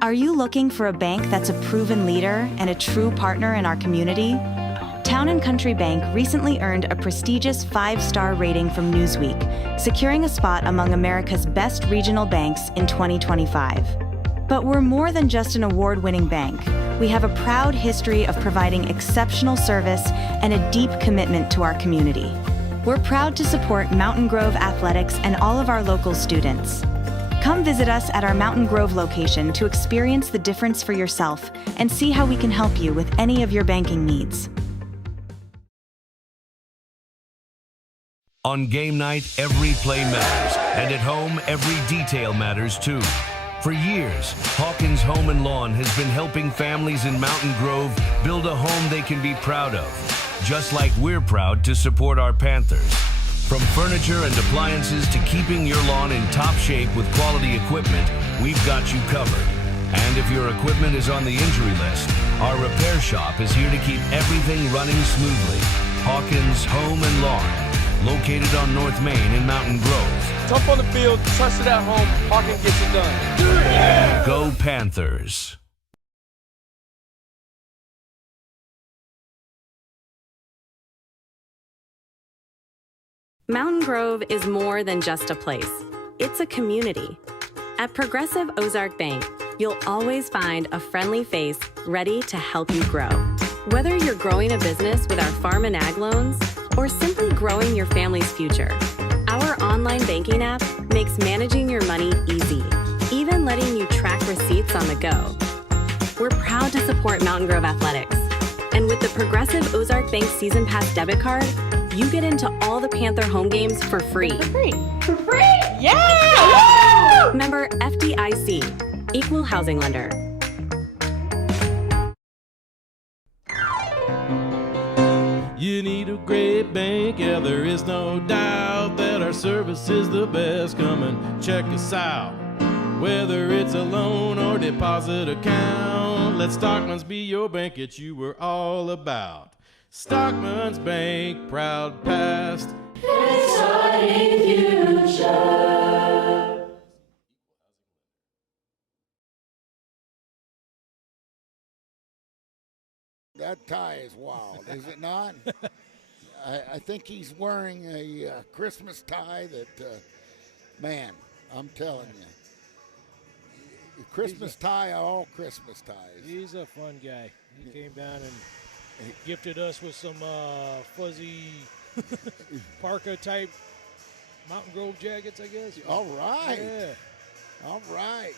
Are you looking for a bank that's a proven leader and a true partner in our community? Town & Country Bank recently earned a prestigious 5-star rating from Newsweek, securing a spot among America's best regional banks in 2025. But we're more than just an award-winning bank. We have a proud history of providing exceptional service and a deep commitment to our community. We're proud to support Mountain Grove Athletics and all of our local students. Come visit us at our Mountain Grove location to experience the difference for yourself and see how we can help you with any of your banking needs. On game night, every play matters, and at home, every detail matters too. For years, Hawkins Home and Lawn has been helping families in Mountain Grove build a home they can be proud of, just like we're proud to support our Panthers. From furniture and appliances to keeping your lawn in top shape with quality equipment, we've got you covered. And if your equipment is on the injury list, our repair shop is here to keep everything running smoothly. Hawkins Home and Lawn, located on North Main in Mountain Grove. Tough on the field, trusted at home, Hawkins gets it done. Yeah! Go Panthers. Mountain Grove is more than just a place. It's a community. At Progressive Ozark Bank, you'll always find a friendly face ready to help you grow. Whether you're growing a business with our farm and ag loans or simply growing your family's future, our online banking app makes managing your money easy, even letting you track receipts on the go. We're proud to support Mountain Grove Athletics. And with the Progressive Ozark Bank Season Pass debit card, you get into all the Panther home games for free. For free? Yeah! Woo! Member FDIC, Equal Housing Lender. you need a great bank. Yeah, there is no doubt that our service is the best. Come and check us out. Whether it's a loan or deposit account, let Stockman's be your bank that you were all about. Stockman's Bank, proud past, Exciting future. That tie is wild, is it not? I think he's wearing a Christmas tie that, man, I'm telling you. Christmas tie, all Christmas ties. He's a fun guy. He came down and gifted us with some fuzzy parka type Mountain Grove jackets, I guess. All right. Yeah. All right.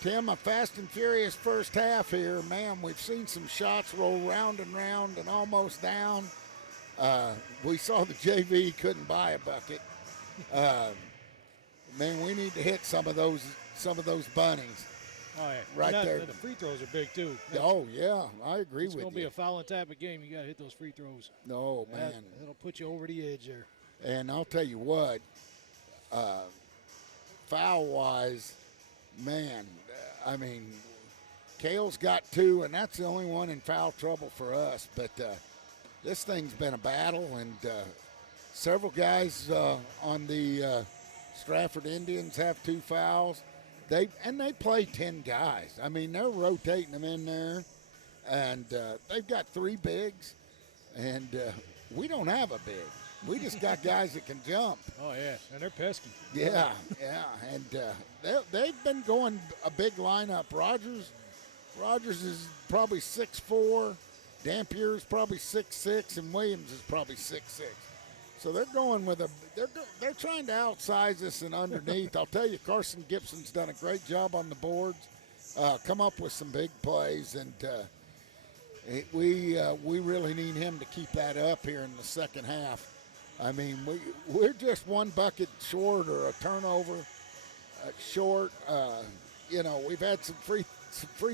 Tim, a fast and furious first half here. Man, we've seen some shots roll round and almost down. We saw the JV couldn't buy a bucket. Man, we need to hit some of those bunnies. Oh, yeah. Right there. The free throws are big, too. Oh, yeah. I agree with you. It's going to be a fouling type of game. You got to hit those free throws. No, man. That'll put you over the edge there. And I'll tell you what, foul-wise, man, I mean, Cale's got 2, and that's the only one in foul trouble for us. But this thing's been a battle, and several guys on the Strafford Indians have 2 fouls. They play 10 guys. I mean, they're rotating them in there, and they've got 3 bigs, and we don't have a big. We just got guys that can jump. Oh, yeah, and they're pesky. Yeah, and they've been going a big lineup. Rogers is probably 6'4", Dampier's probably 6'6", and Williams is probably 6'6". So they're going with they're trying to outsize us and underneath. I'll tell you, Carson Gibson's done a great job on the boards, come up with some big plays, and we really need him to keep that up here in the second half. I mean, we're just one bucket short or a turnover short. We've had some free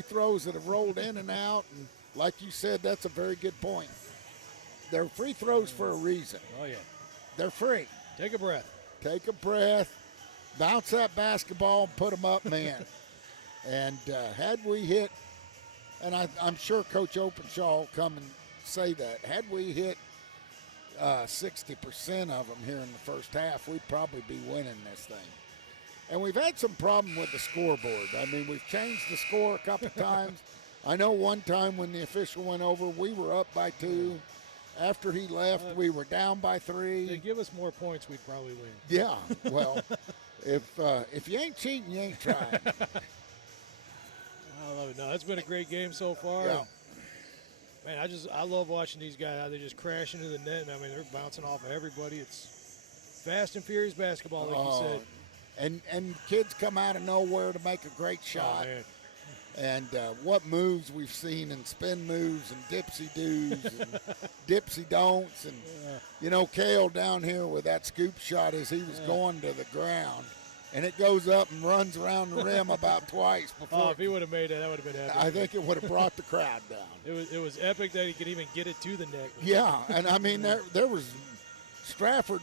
throws that have rolled in and out, and like you said, that's a very good point. They're free throws for a reason. Oh, yeah. They're free. Take a breath. Take a breath. Bounce that basketball and put them up, man. And had we hit, and I'm sure Coach Openshaw will come and say that, had we hit 60% of them here in the first half, we'd probably be winning this thing. And we've had some problem with the scoreboard. I mean, we've changed the score a couple times. I know one time when the official went over, we were up by 2. After he left, we were down by 3. They give us more points, we'd probably win. Yeah, well, if you ain't cheating, you ain't trying. I love it. No, it's been a great game so far. Yeah. Man, I love watching these guys how they just crash into the net. And, I mean, they're bouncing off of everybody. It's fast and furious basketball, like you said. And kids come out of nowhere to make a great shot. Man. And what moves we've seen, and spin moves and dipsy doos and dipsy don'ts. And, Cale down here with that scoop shot as he was going to the ground. And it goes up and runs around the rim about twice before. Oh, if he would have made that, that would have been epic. I think it would have brought the crowd down. It was epic that he could even get it to the net. Yeah, and I mean, there was Strafford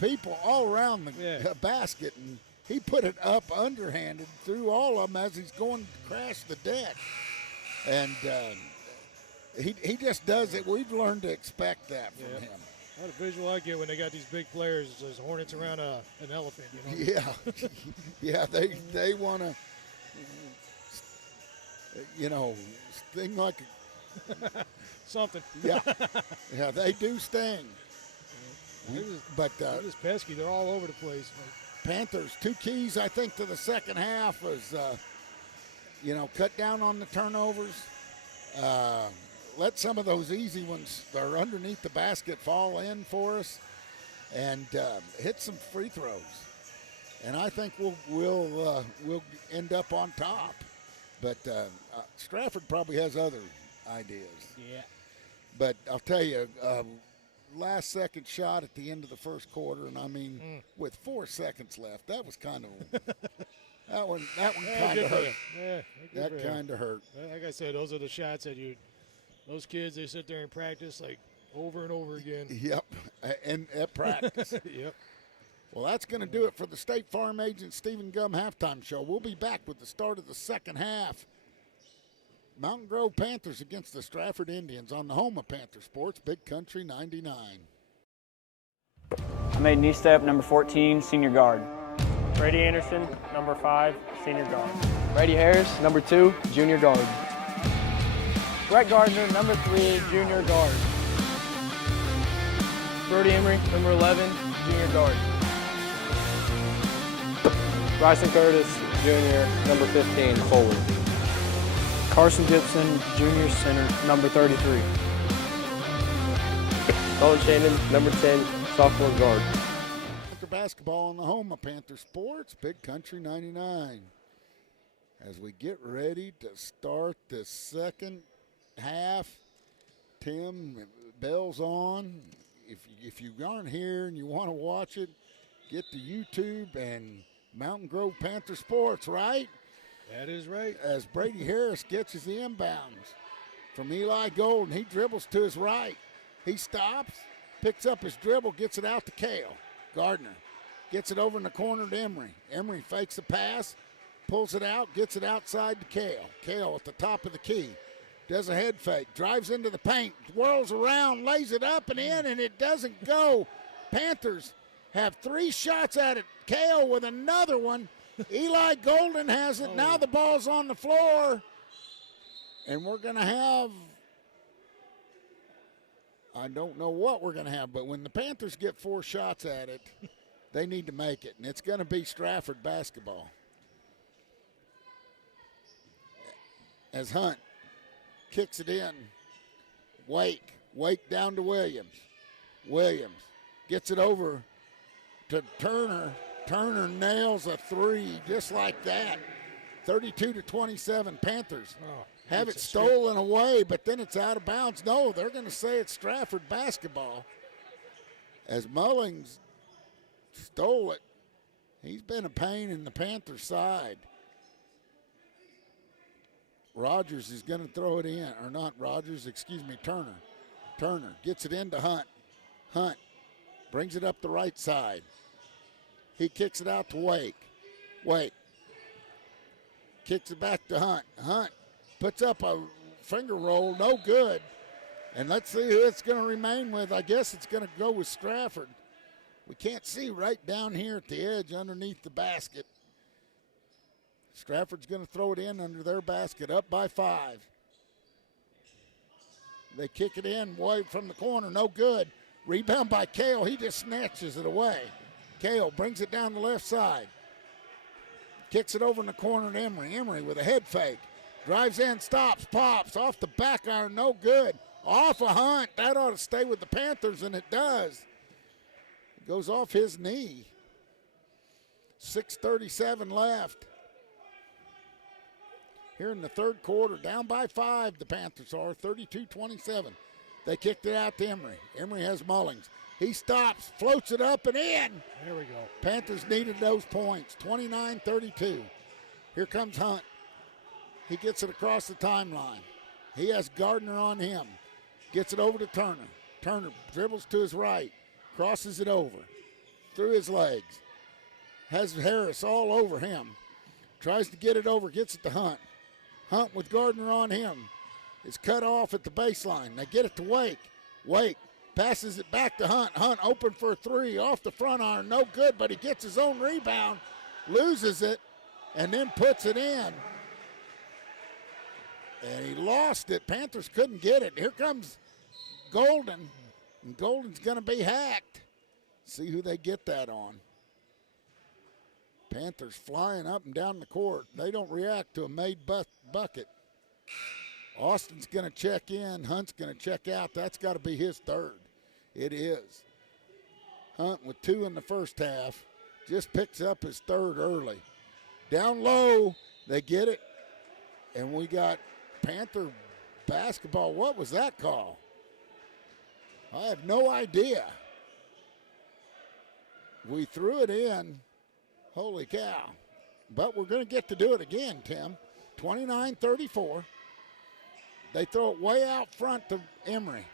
people all around the basket, and he put it up underhanded through all of them as he's going to crash the deck. And he just does it. We've learned to expect that from him. What a visual I get when they got these big players, those hornets around an elephant, Yeah, yeah, they want to, sting like something. Yeah, they do sting. But they're just pesky. They're all over the place. Panthers, 2 keys, I think, to the second half was, cut down on the turnovers. Let some of those easy ones that are underneath the basket fall in for us, and hit some free throws. And I think we'll end up on top. But Strafford probably has other ideas. Yeah. But I'll tell you, last second shot at the end of the first quarter, and I mean, with 4 seconds left, that was kind of that one kind of hurt. Yeah, that kind of hurt. Like I said, those are the shots that those kids, they sit there and practice like over and over again. Yep, and at practice. Yep. Well, that's going to do it for the State Farm Agent Stephen Gum halftime show. We'll be back with the start of the second half. Mountain Grove Panthers against the Strafford Indians on the home of Panther Sports, Big Country 99. I made knee step number 14, senior guard. Brady Anderson, number 5, senior guard. Brady Harris, number 2, junior guard. Brett Gardner, number 3, junior guard. Brody Emery, number 11, junior guard. Bryson Curtis, junior, number 15, forward. Carson Gibson, junior center, number 33. Colin Shannon, number 10, sophomore guard. Panther basketball on the home of Panther Sports, Big Country 99. As we get ready to start the second half, Tim, bell's on. If you aren't here and you want to watch it, get to YouTube and Mountain Grove Panther Sports, right? That is right. As Brady Harris gets his inbounds from Eli Golden, he dribbles to his right. He stops, picks up his dribble, gets it out to Cale. Gardner gets it over in the corner to Emery. Emery fakes the pass, pulls it out, gets it outside to Cale. Cale at the top of the key. Does a head fake, drives into the paint, whirls around, lays it up and in, and it doesn't go. Panthers have 3 shots at it. Cale with another one. Eli Golden has it. Now the ball's on the floor. And we're going to have, I don't know what we're going to have, but when the Panthers get 4 shots at it, they need to make it. And it's going to be Strafford basketball. As Hunt kicks it in. Wake down to Williams. Williams gets it over to Turner. Turner nails a 3 just like that. 32-27 Panthers. Have it stolen away, but then it's out of bounds. No, they're going to say it's Strafford basketball. As Mullings stole it, he's been a pain in the Panther side. Rogers is going to throw it in, or not Rogers, excuse me, Turner. Turner gets it into Hunt. Hunt brings it up the right side. He kicks it out to Wake. Wake kicks it back to Hunt. Hunt puts up a finger roll, no good. And let's see who it's going to remain with. I guess it's going to go with Strafford. We can't see right down here at the edge underneath the basket. Strafford's going to throw it in under their basket, up by 5. They kick it in way from the corner, no good. Rebound by Cale, he just snatches it away. Cale brings it down the left side. Kicks it over in the corner to Emery. Emery with a head fake. Drives in, stops, pops, off the back iron, no good. Off a Hunt, that ought to stay with the Panthers, and it does. It goes off his knee. 6:37 left. Here in the third quarter, down by 5, the Panthers are, 32-27. They kicked it out to Emery. Emery has Mullings. He stops, floats it up and in. There we go. Panthers needed those points, 29-32. Here comes Hunt. He gets it across the timeline. He has Gardner on him. Gets it over to Turner. Turner dribbles to his right, crosses it over, through his legs. Has Harris all over him. Tries to get it over, gets it to Hunt. Hunt with Gardner on him. It's cut off at the baseline. They get it to Wake. Wake passes it back to Hunt. Hunt open for a 3 off the front iron. No good, but he gets his own rebound, loses it, and then puts it in. And he lost it. Panthers couldn't get it. Here comes Golden. And Golden's going to be hacked. See who they get that on. Panthers flying up and down the court. They don't react to a made bucket. Austin's going to check in. Hunt's going to check out. That's got to be his third. It is. Hunt with 2 in the first half. Just picks up his third early. Down low, they get it. And we got Panther basketball. What was that call? I have no idea. We threw it in. Holy cow. But we're going to get to do it again, Tim. 29-34. They throw it way out front to Emery.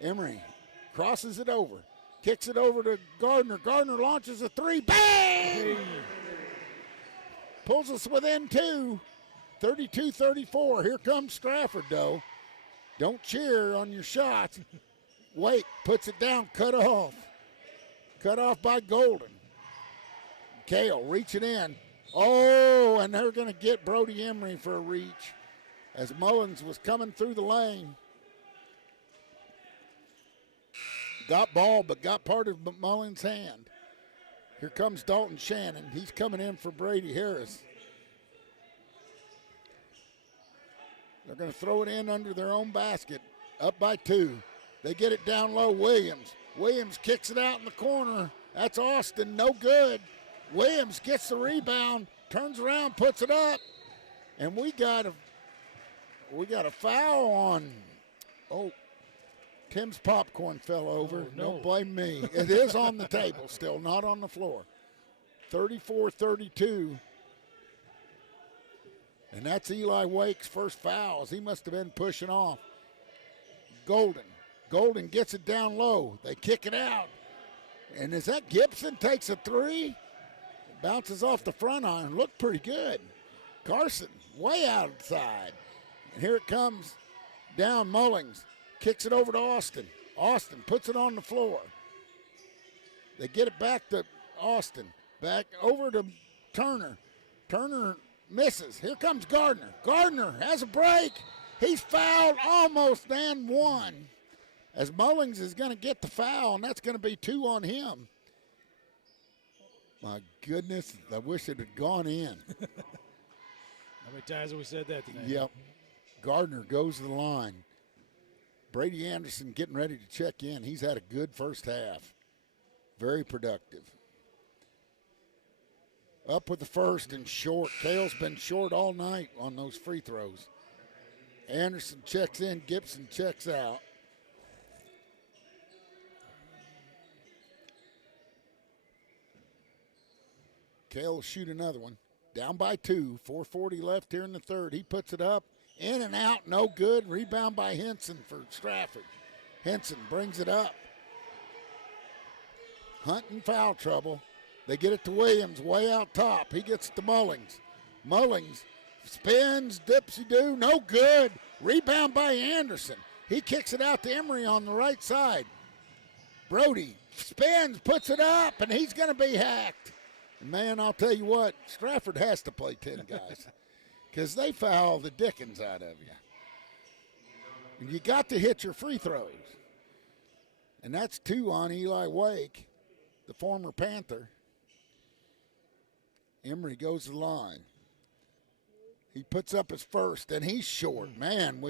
Emery crosses it over, kicks it over to Gardner. Gardner launches a three. Bang! Pulls us within 2. 32-34. Here comes Strafford, though. Don't cheer on your shots. Wake puts it down, cut off. Cut off by Golden. Kale reaching in. Oh, and they're going to get Brody Emery for a reach as Mullins was coming through the lane. Got ball, but got part of Mullins' hand. Here comes Dalton Shannon. He's coming in for Brady Harris. They're going to throw it in under their own basket, up by 2. They get it down low, Williams. Williams kicks it out in the corner. That's Austin, no good. Williams gets the rebound, turns around, puts it up, and we got a foul on. Oh, Tim's popcorn fell over. Oh, no. Don't blame me. It is on the table still, not on the floor. 34-32. And that's Eli Wake's first foul, as he must have been pushing off. Golden gets it down low. They kick it out. And is that Gibson takes a 3? It bounces off the front iron. Looked pretty good. Carson way outside. And here it comes down Mullings. Kicks it over to Austin. Austin puts it on the floor. They get it back to Austin. Back over to Turner. Turner misses. Here comes Gardner. Gardner has a break. He's fouled almost and 1. As Mullings is going to get the foul, and that's going to be 2 on him. My goodness, I wish it had gone in. How many times have we said that tonight? Yep. Gardner goes to the line. Brady Anderson getting ready to check in. He's had a good first half. Very productive. Up with the first and short. Kale's been short all night on those free throws. Anderson checks in. Gibson checks out. Kale will shoot another one. Down by 2. 4:40 left here in the third. He puts it up. In and out. No good. Rebound by Henson for Strafford. Henson brings it up. Hunt in foul trouble. They get it to Williams way out top. He gets it to Mullings. Mullings spins, dipsy-do, no good. Rebound by Anderson. He kicks it out to Emery on the right side. Brody spins, puts it up, and he's going to be hacked. And man, I'll tell you what, Strafford has to play 10 guys because they foul the dickens out of you. And you got to hit your free throws. And that's 2 on Eli Wake, the former Panther. Emery goes to the line. He puts up his first, and he's short. Man,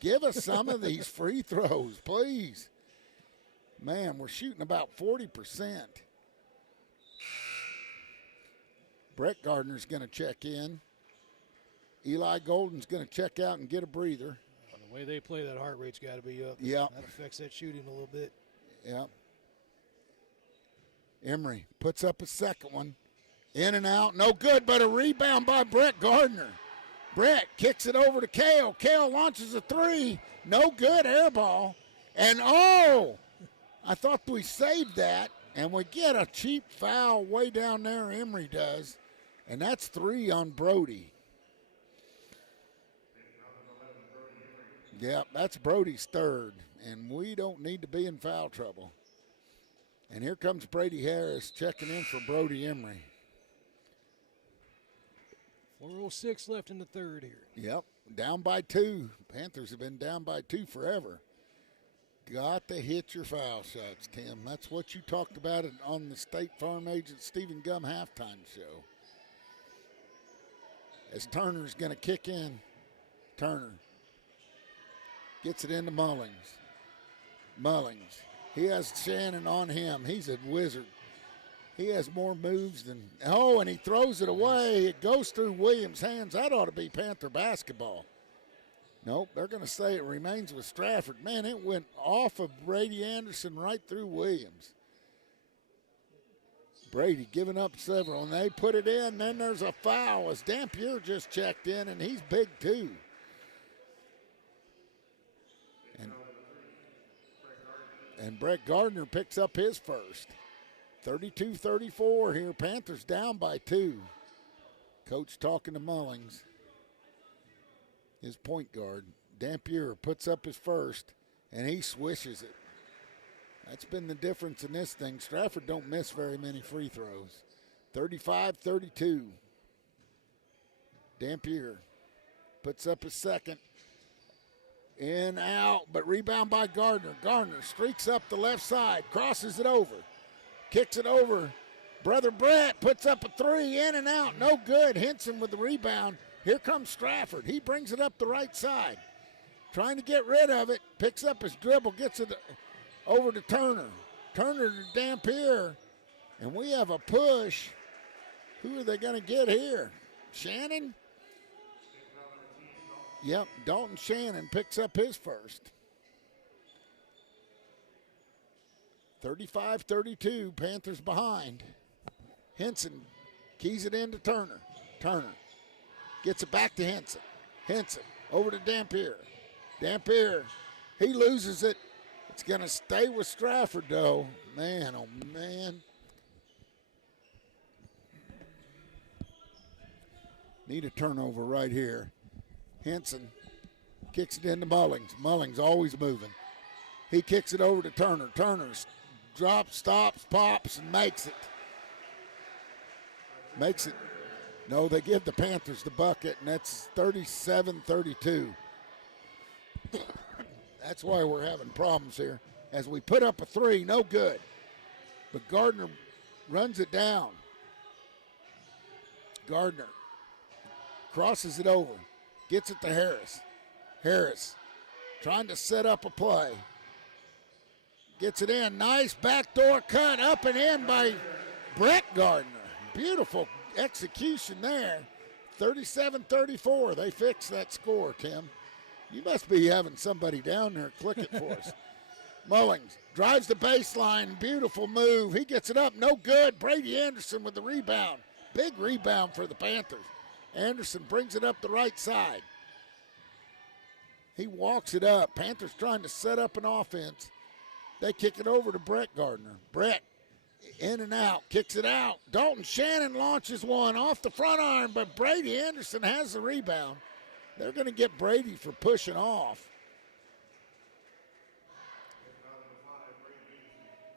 give us some of these free throws, please. Man, we're shooting about 40%. Brett Gardner's going to check in. Eli Golden's going to check out and get a breather. The way they play, that heart rate's got to be up. Yeah. That affects that shooting a little bit. Yeah. Emery puts up a second one. In and out, no good, but a rebound by Brett Gardner. Brett kicks it over to Kale. Kale launches a 3. No good, air ball. And oh, I thought we saved that, and we get a cheap foul way down there, Emery does. And that's 3 on Brody. Yep, that's Brody's third, and we don't need to be in foul trouble. And here comes Brady Harris checking in for Brody Emery. 4:06 left in the third here. Yep, down by 2. Panthers have been down by 2 forever. Got to hit your foul shots, Tim. That's what you talked about on the State Farm Agent Stephen Gum halftime show. As Turner's going to kick in. Turner gets it into Mullings. Mullings. He has Shannon on him. He's a wizard. He has more moves than, oh, and he throws it away. It goes through Williams' hands. That ought to be Panther basketball. Nope, they're going to say it remains with Strafford. Man, it went off of Brady Anderson right through Williams. Brady giving up several, and they put it in. Then there's a foul as Dampier just checked in, and he's big too. And Brett Gardner picks up his first. 32-34 here. Panthers down by 2. Coach talking to Mullings, his point guard. Dampier puts up his first, and he swishes it. That's been the difference in this thing. Strafford don't miss very many free throws. 35-32. Dampier puts up his second. In, out, but rebound by Gardner. Gardner streaks up the left side, crosses it over, kicks it over. Brother Brett puts up a three, in and out, no good. Henson with the rebound. Here comes Strafford. He brings it up the right side, trying to get rid of it, picks up his dribble, gets it over to Turner. Turner to Dampier, and we have a push. Who are they going to get here? Shannon? Yep, Dalton Shannon picks up his first. 35-32, Panthers behind. Henson keys it into Turner. Turner gets it back to Henson. Henson over to Dampier. Dampier, he loses it. It's going to stay with Strafford, though. Man, oh, man. Need a turnover right here. Henson kicks it into Mullings. Mullings always moving. He kicks it over to Turner. Turner drops, stops, pops, and makes it. Makes it. No, they give the Panthers the bucket, and that's 37-32. That's why we're having problems here. As we put up a three, no good. But Gardner runs it down. Gardner crosses it over. Gets it to Harris. Harris trying to set up a play. Gets it in. Nice backdoor cut up and in by Brett Gardner. Beautiful execution there. 37-34. They fixed that score, Tim. You must be having somebody down there click it for us. Mullings drives the baseline. Beautiful move. He gets it up. No good. Brady Anderson with the rebound. Big rebound for the Panthers. Anderson brings it up the right side. He walks it up. Panthers trying to set up an offense. They kick it over to Brett Gardner. Brett in and out, kicks it out. Dalton Shannon launches one off the front arm, but Brady Anderson has the rebound. They're going to get Brady for pushing off.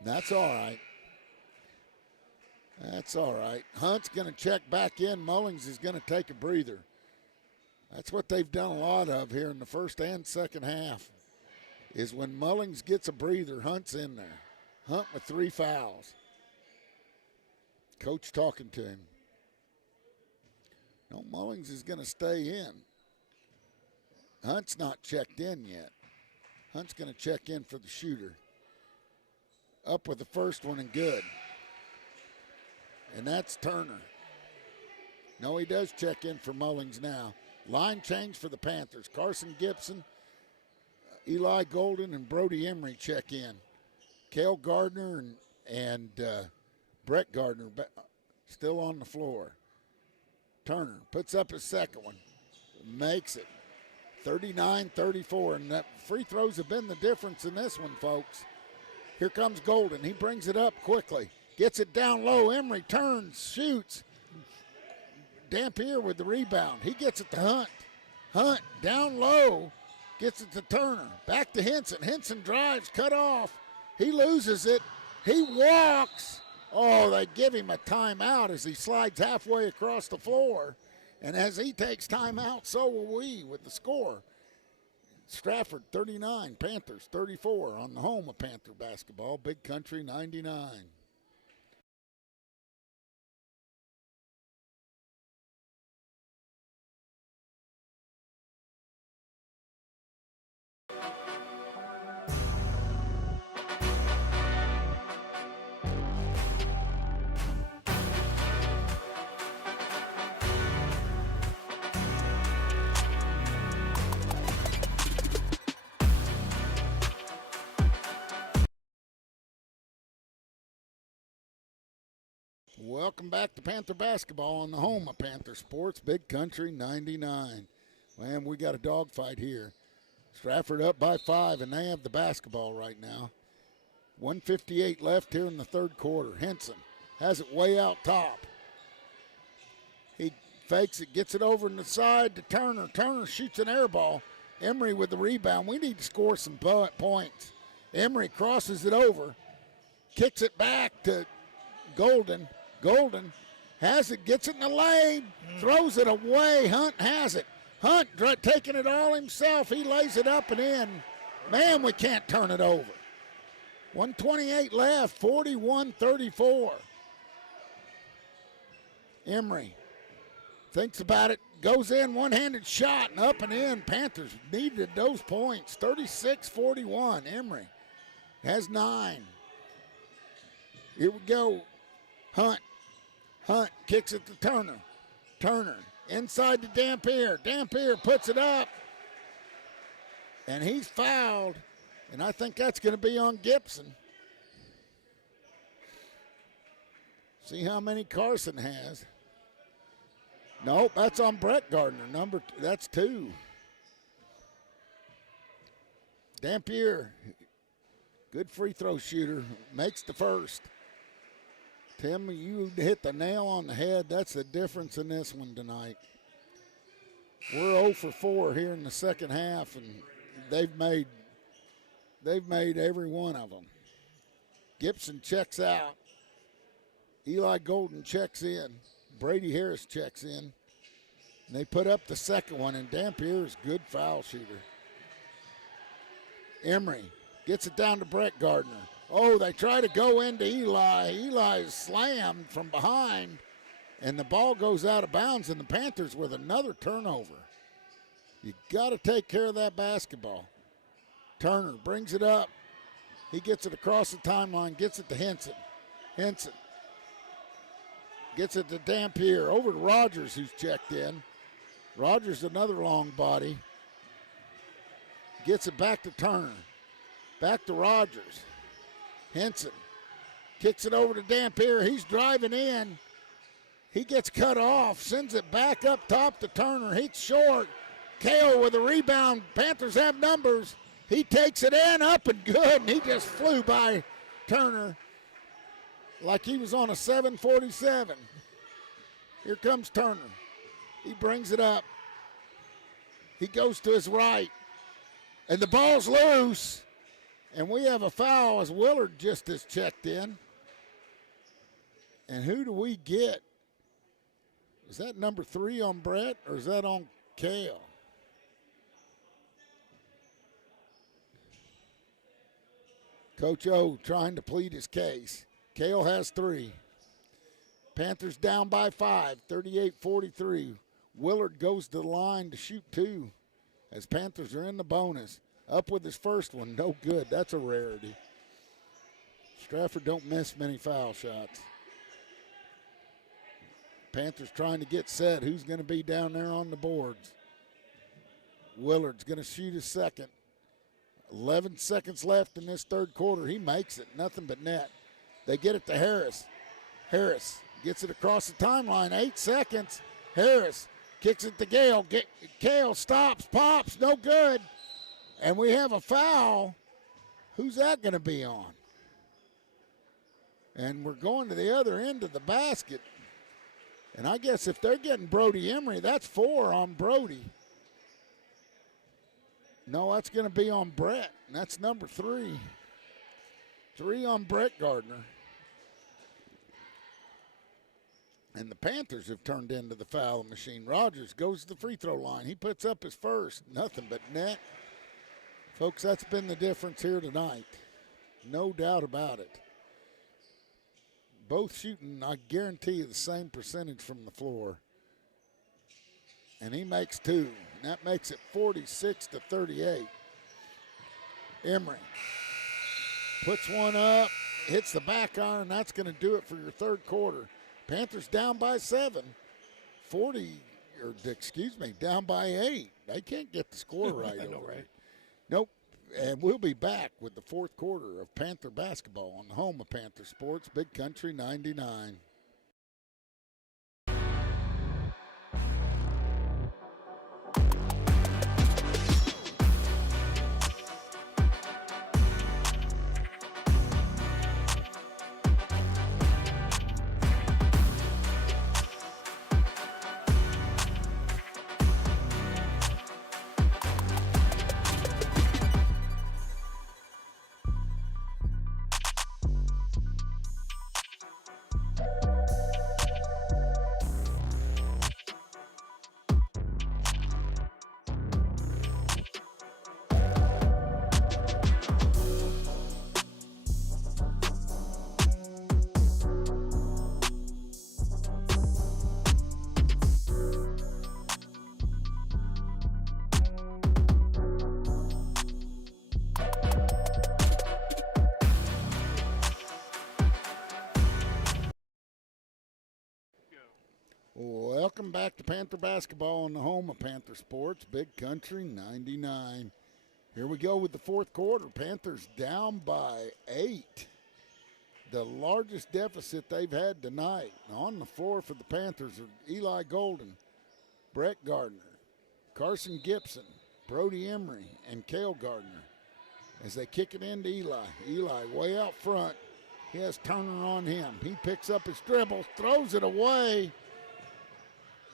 That's all right. That's all right. Hunt's going to check back in. Mullings is going to take a breather. That's what they've done a lot of here in the first and second half, is when Mullings gets a breather, Hunt's in there. Hunt with 3 fouls. Coach talking to him. No, Mullings is going to stay in. Hunt's not checked in yet. Hunt's going to check in for the shooter. Up with the first one and good. And that's Turner. No, he does check in for Mullings now. Line change for the Panthers. Carson Gibson, Eli Golden, and Brody Emery check in. Cale Gardner and Brett Gardner still on the floor. Turner puts up his second one. Makes it. 39-34. And that free throws have been the difference in this one, folks. Here comes Golden. He brings it up quickly. Gets it down low. Emery turns, shoots. Dampier with the rebound. He gets it to Hunt. Hunt down low. Gets it to Turner. Back to Henson. Henson drives, cut off. He loses it. He walks. Oh, they give him a timeout as he slides halfway across the floor. And as he takes timeout, so will we with the score. Strafford 39, Panthers 34 on the home of Panther basketball. Big Country 99. Welcome back to Panther basketball on the home of Panther Sports, Big Country 99. Man, we got a dogfight here. Strafford up by 5, and they have the basketball right now. 1:58 left here in the third quarter. Henson has it way out top. He fakes it, gets it over in the side to Turner. Turner shoots an air ball. Emery with the rebound. We need to score some points. Emery crosses it over, kicks it back to Golden. Golden has it, gets it in the lane, throws it away. Hunt has it. Hunt taking it all himself. He lays it up and in. Man, we can't turn it over. 1:28 left, 41-34. Emery thinks about it, goes in, one-handed shot, and up and in. Panthers needed those points. 36-41. Emery has 9. Here we go. Hunt kicks it to Turner. Turner inside to Dampier. Dampier puts it up, and he's fouled, and I think that's going to be on Gibson. See how many Carson has. Nope, that's on Brett Gardner. That's 2. Dampier, good free throw shooter, makes the first. Tim, you hit the nail on the head. That's the difference in this one tonight. We're 0 for 4 here in the second half, and they've made every one of them. Gibson checks out. Eli Golden checks in. Brady Harris checks in. And they put up the second one, and Dampier is a good foul shooter. Emery gets it down to Brett Gardner. Oh, they try to go into Eli. Eli is slammed from behind, and the ball goes out of bounds, and the Panthers with another turnover. You got to take care of that basketball. Turner brings it up. He gets it across the timeline, gets it to Henson. Henson gets it to Dampier, over to Rogers, who's checked in. Rogers, another long body. Gets it back to Turner. Back to Rogers. Henson kicks it over to Dampier. He's driving in. He gets cut off, sends it back up top to Turner. He's short. Kale with a rebound. Panthers have numbers. He takes it in, up and good, and he just flew by Turner like he was on a 747. Here comes Turner. He brings it up. He goes to his right, and the ball's loose, and we have a foul as Willard just has checked in. And who do we get? Is that number 3 on Brett, or is that on Kale? Coach O trying to plead his case. Kale has 3. Panthers down by 5, 38-43. Willard goes to the line to shoot 2 as Panthers are in the bonus. Up with his first one, no good. That's a rarity. Strafford don't miss many foul shots. Panthers trying to get set. Who's going to be down there on the boards? Willard's going to shoot his second. 11 seconds left in this third quarter. He makes it. Nothing but net. They get it to Harris. Harris gets it across the timeline. 8 seconds. Harris kicks it to Gale. Gale stops, pops, no good. And we have a foul. Who's that going to be on? And we're going to the other end of the basket. And I guess if they're getting Brody Emery, that's 4 on Brody. No, that's going to be on Brett, and that's number 3. 3 on Brett Gardner. And the Panthers have turned into the foul machine. Rogers goes to the free throw line. He puts up his first. Nothing but net. Folks, that's been the difference here tonight. No doubt about it. Both shooting, I guarantee you, the same percentage from the floor. And he makes 2. And that makes it 46-38. Emery puts one up, hits the back iron. That's going to do it for your third quarter. Panthers down by 7. Down by 8. They can't get the score right. I know, right? Nope. And we'll be back with the fourth quarter of Panther basketball on the home of Panther Sports, Big Country 99. Welcome back to Panther basketball on the home of Panther Sports, Big Country 99. Here we go with the fourth quarter. Panthers down by 8. The largest deficit they've had tonight. On the floor for the Panthers are Eli Golden, Brett Gardner, Carson Gibson, Brody Emery, and Cale Gardner as they kick it into Eli. Eli way out front. He has Turner on him. He picks up his dribble, throws it away.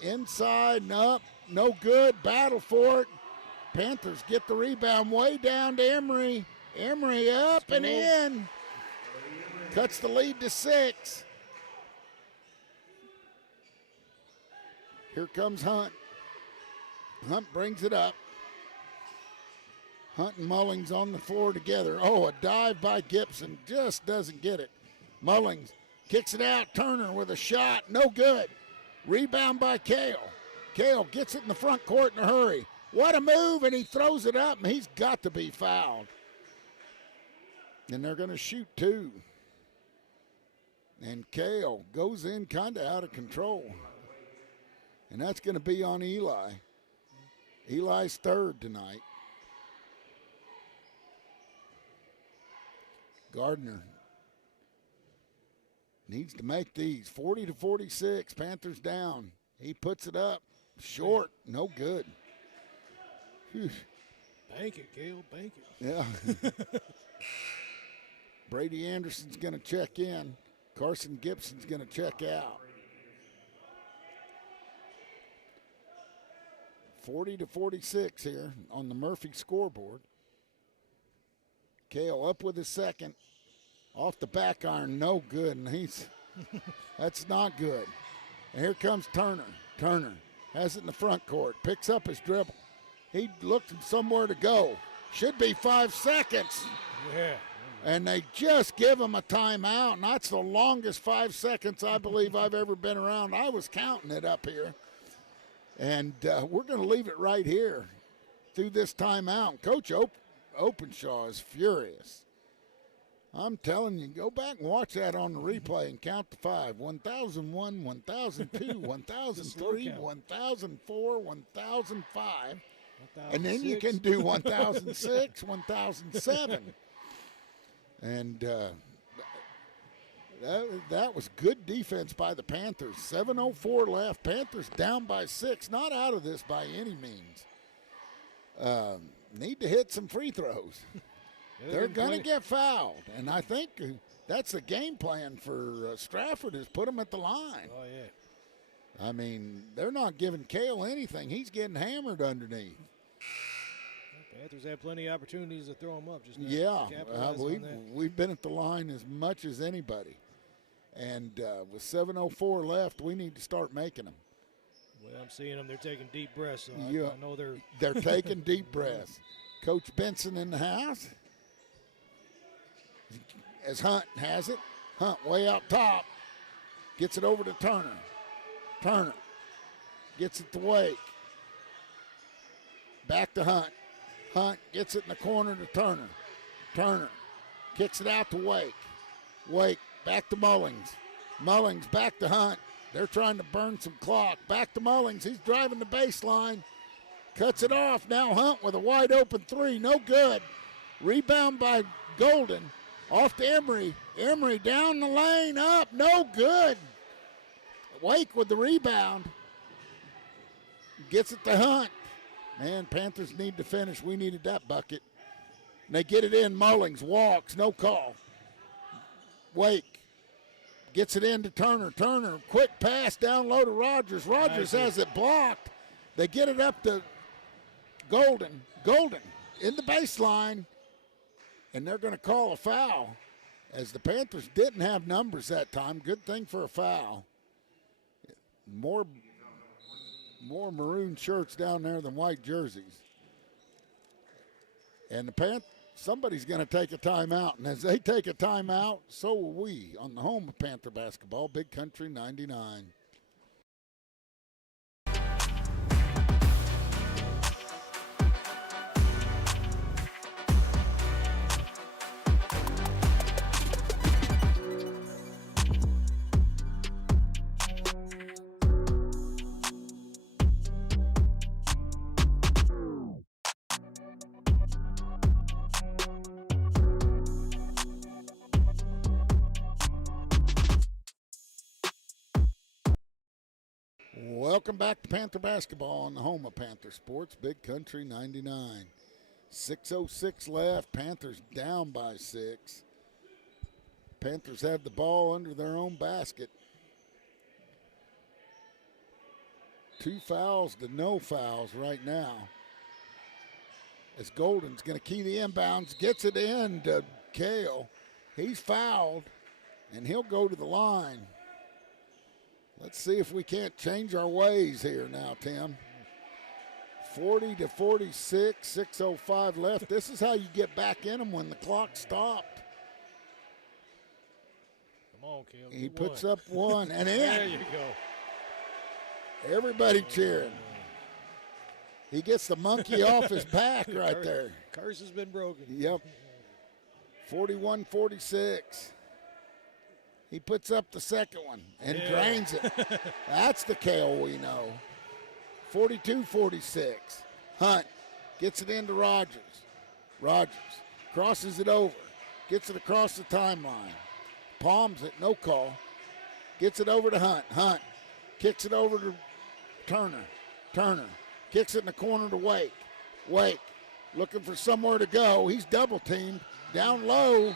Inside and up, no good. Battle for it. Panthers get the rebound way down to Emery. Emery up and in. Cuts the lead to 6. Here comes Hunt. Hunt brings it up. Hunt and Mullings on the floor together. Oh, a dive by Gibson. Just doesn't get it. Mullings kicks it out. Turner with a shot. No good. Rebound by Cale. Cale gets it in the front court in a hurry. What a move, and he throws it up, and he's got to be fouled. And they're going to shoot 2. And Cale goes in kind of out of control. And that's going to be on Eli. Eli's third tonight. Gardner needs to make these. 40-46, Panthers down. He puts it up. Short, no good. Whew. Bank it, Cale, bank it. Yeah. Brady Anderson's going to check in. Carson Gibson's going to check out. 40-46 here on the Murphy scoreboard. Cale up with his second. Off the back iron, no good, and that's not good. And here comes Turner. Turner has it in the front court, picks up his dribble. He looked somewhere to go. Should be 5 seconds. Yeah. And they just give him a timeout, and that's the longest 5 seconds I believe I've ever been around. I was counting it up here. And we're going to leave it right here through this timeout. Coach Openshaw is furious. I'm telling you, go back and watch that on the replay and count to 5. 1001, 1002, 1003, 1004, 1005. And then you can do 1006, 1007. And that was good defense by the Panthers. 7:04 left. Panthers down by 6. Not out of this by any means. Need to hit some free throws. They're going to get fouled. And I think that's the game plan for Strafford is put them at the line. Oh, yeah. I mean, they're not giving Cale anything. He's getting hammered underneath. Panthers have plenty of opportunities to throw them up. Just we've been at the line as much as anybody. And with 7:04 left, we need to start making them. Well, I'm seeing them. They're taking deep breaths. So I know they're taking deep breaths. Coach Benson in the house. As Hunt has it. Hunt way out top. Gets it over to Turner. Turner gets it to Wake. Back to Hunt. Hunt gets it in the corner to Turner. Turner kicks it out to Wake. Wake back to Mullings. Mullings back to Hunt. They're trying to burn some clock. Back to Mullings. He's driving the baseline. Cuts it off. Now Hunt with a wide open 3. No good. Rebound by Golden. Off to Emery. Emery down the lane. Up. No good. Wake with the rebound. Gets it to Hunt. Man, Panthers need to finish. We needed that bucket. And they get it in. Mullings walks. No call. Wake gets it in to Turner. Turner, quick pass down low to Rogers. Rogers has it blocked. They get it up to Golden. Golden in the baseline. And they're going to call a foul as the Panthers didn't have numbers that time. Good thing for a foul. More maroon shirts down there than white jerseys. And somebody's going to take a timeout. And as they take a timeout, so will we on the home of Panther basketball, Big Country 99. Welcome back to Panther basketball on the home of Panther Sports, Big Country 99. 6:06 left. Panthers down by 6. Panthers have the ball under their own basket. 2 fouls to no fouls right now. As Golden's going to key the inbounds, gets it in to Kale. He's fouled, and he'll go to the line. Let's see if we can't change our ways here now, Tim. 40-46, 6:05 left. This is how you get back in them when the clock stopped. Come on, Kale. He puts up one and in. There you go. Everybody cheering. He gets the monkey off his back right there. Curse has been broken. Yep. 41-46. He puts up the second one and drains it. That's the Kale we know. 42-46. Hunt gets it into Rogers. Rogers crosses it over. Gets it across the timeline. Palms it, no call. Gets it over to Hunt. Hunt kicks it over to Turner. Turner kicks it in the corner to Wake. Wake looking for somewhere to go. He's double teamed down low,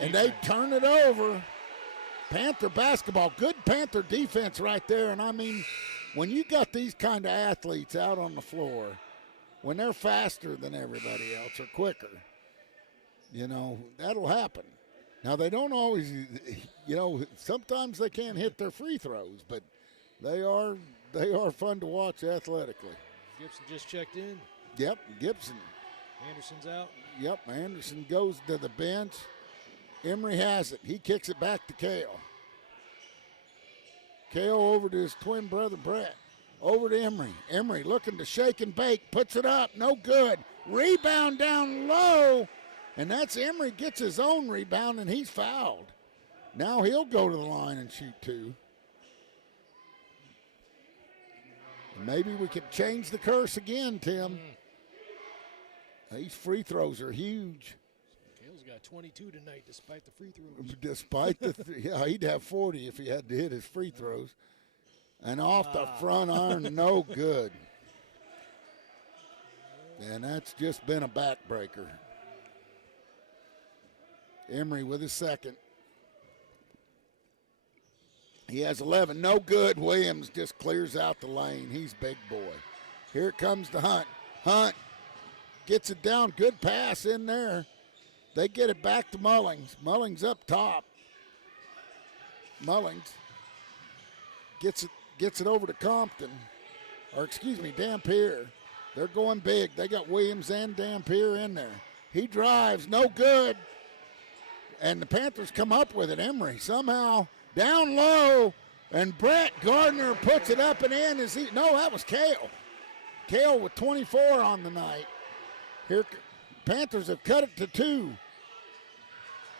and they turn it over. Panther basketball, good Panther defense right there. And I mean, when you got these kind of athletes out on the floor, when they're faster than everybody else or quicker, you know, that'll happen. Now, they don't always, you know, sometimes they can't hit their free throws, but they are fun to watch athletically. Gibson just checked in. Yep, Gibson. Anderson's out. Yep, Anderson goes to the bench. Emery has it. He kicks it back to Kale. Kale over to his twin brother, Brett. Over to Emery. Emery looking to shake and bake. Puts it up. No good. Rebound down low. And that's Emery gets his own rebound, and he's fouled. Now he'll go to the line and shoot 2. Maybe we could change the curse again, Tim. These free throws are huge. Kale's got 22 tonight despite the free throws. Despite the yeah, he'd have 40 if he had to hit his free throws. And off the front iron, no good. And that's just been a backbreaker. Emery with his second. He has 11, no good. Williams just clears out the lane. He's big boy. Here it comes to Hunt. Hunt gets it down, good pass in there. They get it back to Mullings. Mullings up top. Mullings gets it over to Compton. Or excuse me, Dampier. They're going big. They got Williams and Dampier in there. He drives, no good. And the Panthers come up with it. Emery somehow down low, and Brett Gardner puts it up and in. No, that was Kale. Kale with 24 on the night. Here, Panthers have cut it to 2.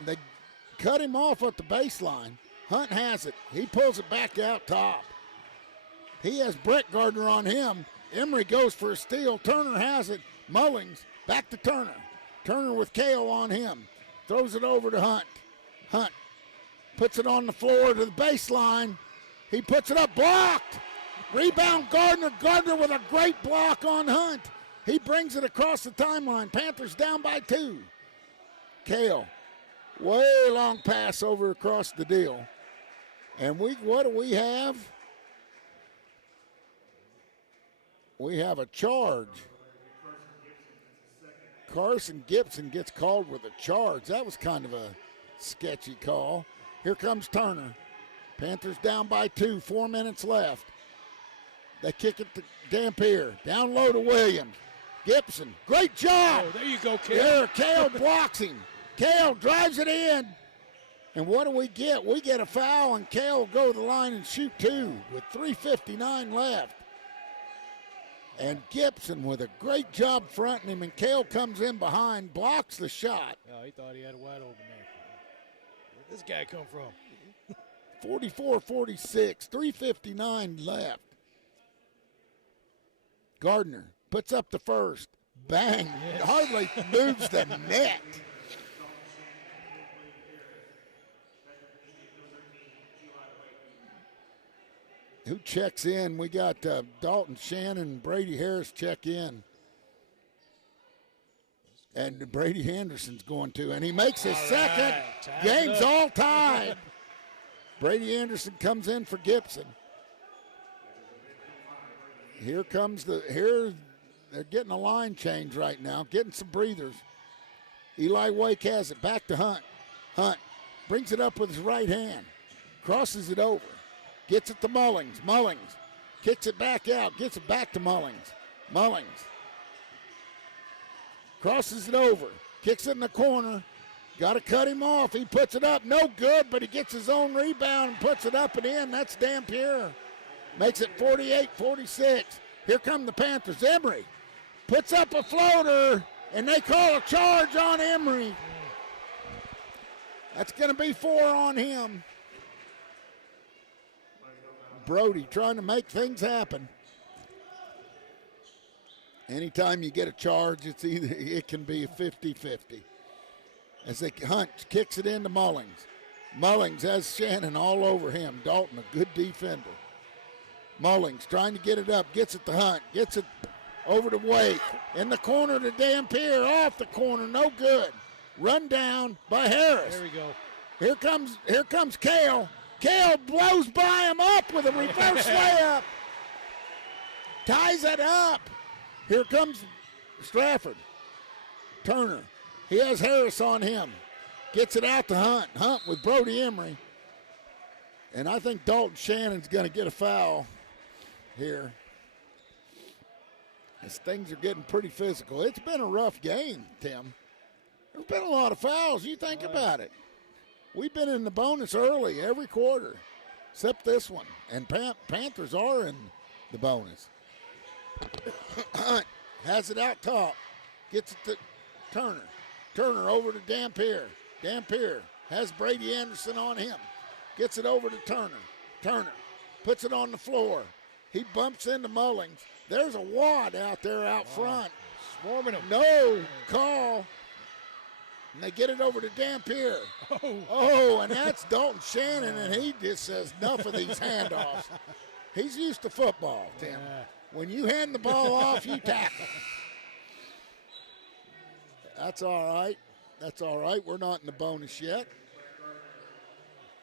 They cut him off at the baseline. Hunt has it. He pulls it back out top. He has Brett Gardner on him. Emery goes for a steal. Turner has it. Mullings back to Turner. Turner with Kale on him. Throws it over to Hunt. Hunt puts it on the floor to the baseline. He puts it up, blocked. Rebound Gardner. Gardner with a great block on Hunt. He brings it across the timeline. Panthers down by 2. Kale, way long pass over across the deal. And what do we have? We have a charge. Carson Gibson gets called with a charge. That was kind of a sketchy call. Here comes Turner. Panthers down by 2, 4 minutes left. They kick it to Dampier. Down low to Williams. Gibson, great job. Oh, there you go, Kale. There, Kale blocks him. Kale drives it in. And what do we get? We get a foul, and Kale will go to the line and shoot 2 with 3:59 left. And Gibson with a great job fronting him, and Kale comes in behind, blocks the shot. Oh, he thought he had it wide open there. Where'd this guy come from? 44-46, 3:59 left. Gardner puts up the first. Bang. Yes. Hardly moves the net. Who checks in? We got Dalton Shannon and Brady Harris check in. And Brady Anderson's going to, and he makes his second. Game's all tied. Brady Anderson comes in for Gibson. Here they're getting a line change right now, getting some breathers. Eli Wake has it back to Hunt. Hunt brings it up with his right hand, crosses it over, gets it to Mullings. Mullings kicks it back out, gets it back to Mullings. Mullings crosses it over, kicks it in the corner. Got to cut him off. He puts it up. No good, but he gets his own rebound and puts it up and in. That's Dampier. Makes it 48-46. Here come the Panthers. Emery puts up a floater, and they call a charge on Emery. That's going to be 4 on him. Brody trying to make things happen. Anytime you get a charge, it can be 50-50. As Hunt kicks it into Mullings. Mullings has Shannon all over him. Dalton, a good defender. Mullings trying to get it up, gets it to Hunt, gets it over to Wake. In the corner to Dampier, off the corner, no good. Run down by Harris. There we go. Here comes Kale. Kale blows by him up with a reverse layup. Ties it up. Here comes Strafford. Turner. He has Harris on him. Gets it out to Hunt. Hunt with Brody Emery. And I think Dalton Shannon's going to get a foul here. As things are getting pretty physical. It's been a rough game, Tim. There's been a lot of fouls. You think about it. We've been in the bonus early every quarter, except this one. And Panthers are in the bonus. Hunt has it out top. Gets it to Turner. Turner over to Dampier. Dampier has Brady Anderson on him. Gets it over to Turner. Turner puts it on the floor. He bumps into Mullings. There's a wad out there out front. Swarming him. No call. And they get it over to Dampier. Oh, and that's Dalton Shannon, and he just says, enough of these handoffs. He's used to football, Tim. Yeah. When you hand the ball off, you tackle. That's all right. That's all right. We're not in the bonus yet.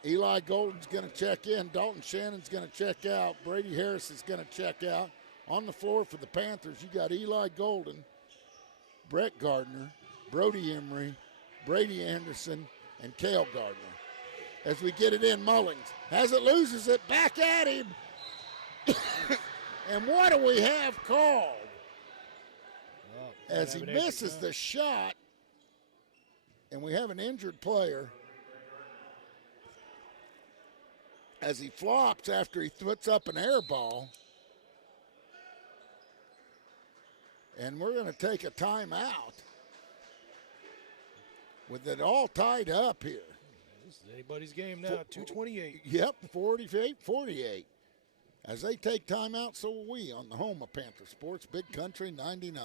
Eli Golden's going to check in. Dalton Shannon's going to check out. Brady Harris is going to check out. On the floor for the Panthers, you got Eli Golden, Brett Gardner, Brody Emery, Brady Anderson, and Cale Gardner. As we get it in, Mullings has it, loses it, back at him. And what do we have called? As he misses the shot, and we have an injured player. As he flops after he puts up an air ball. And we're going to take a timeout with it all tied up here. This is anybody's game now, 2:28. Yep, 48-48. As they take timeout, so will we on the home of Panther Sports, Big Country 99.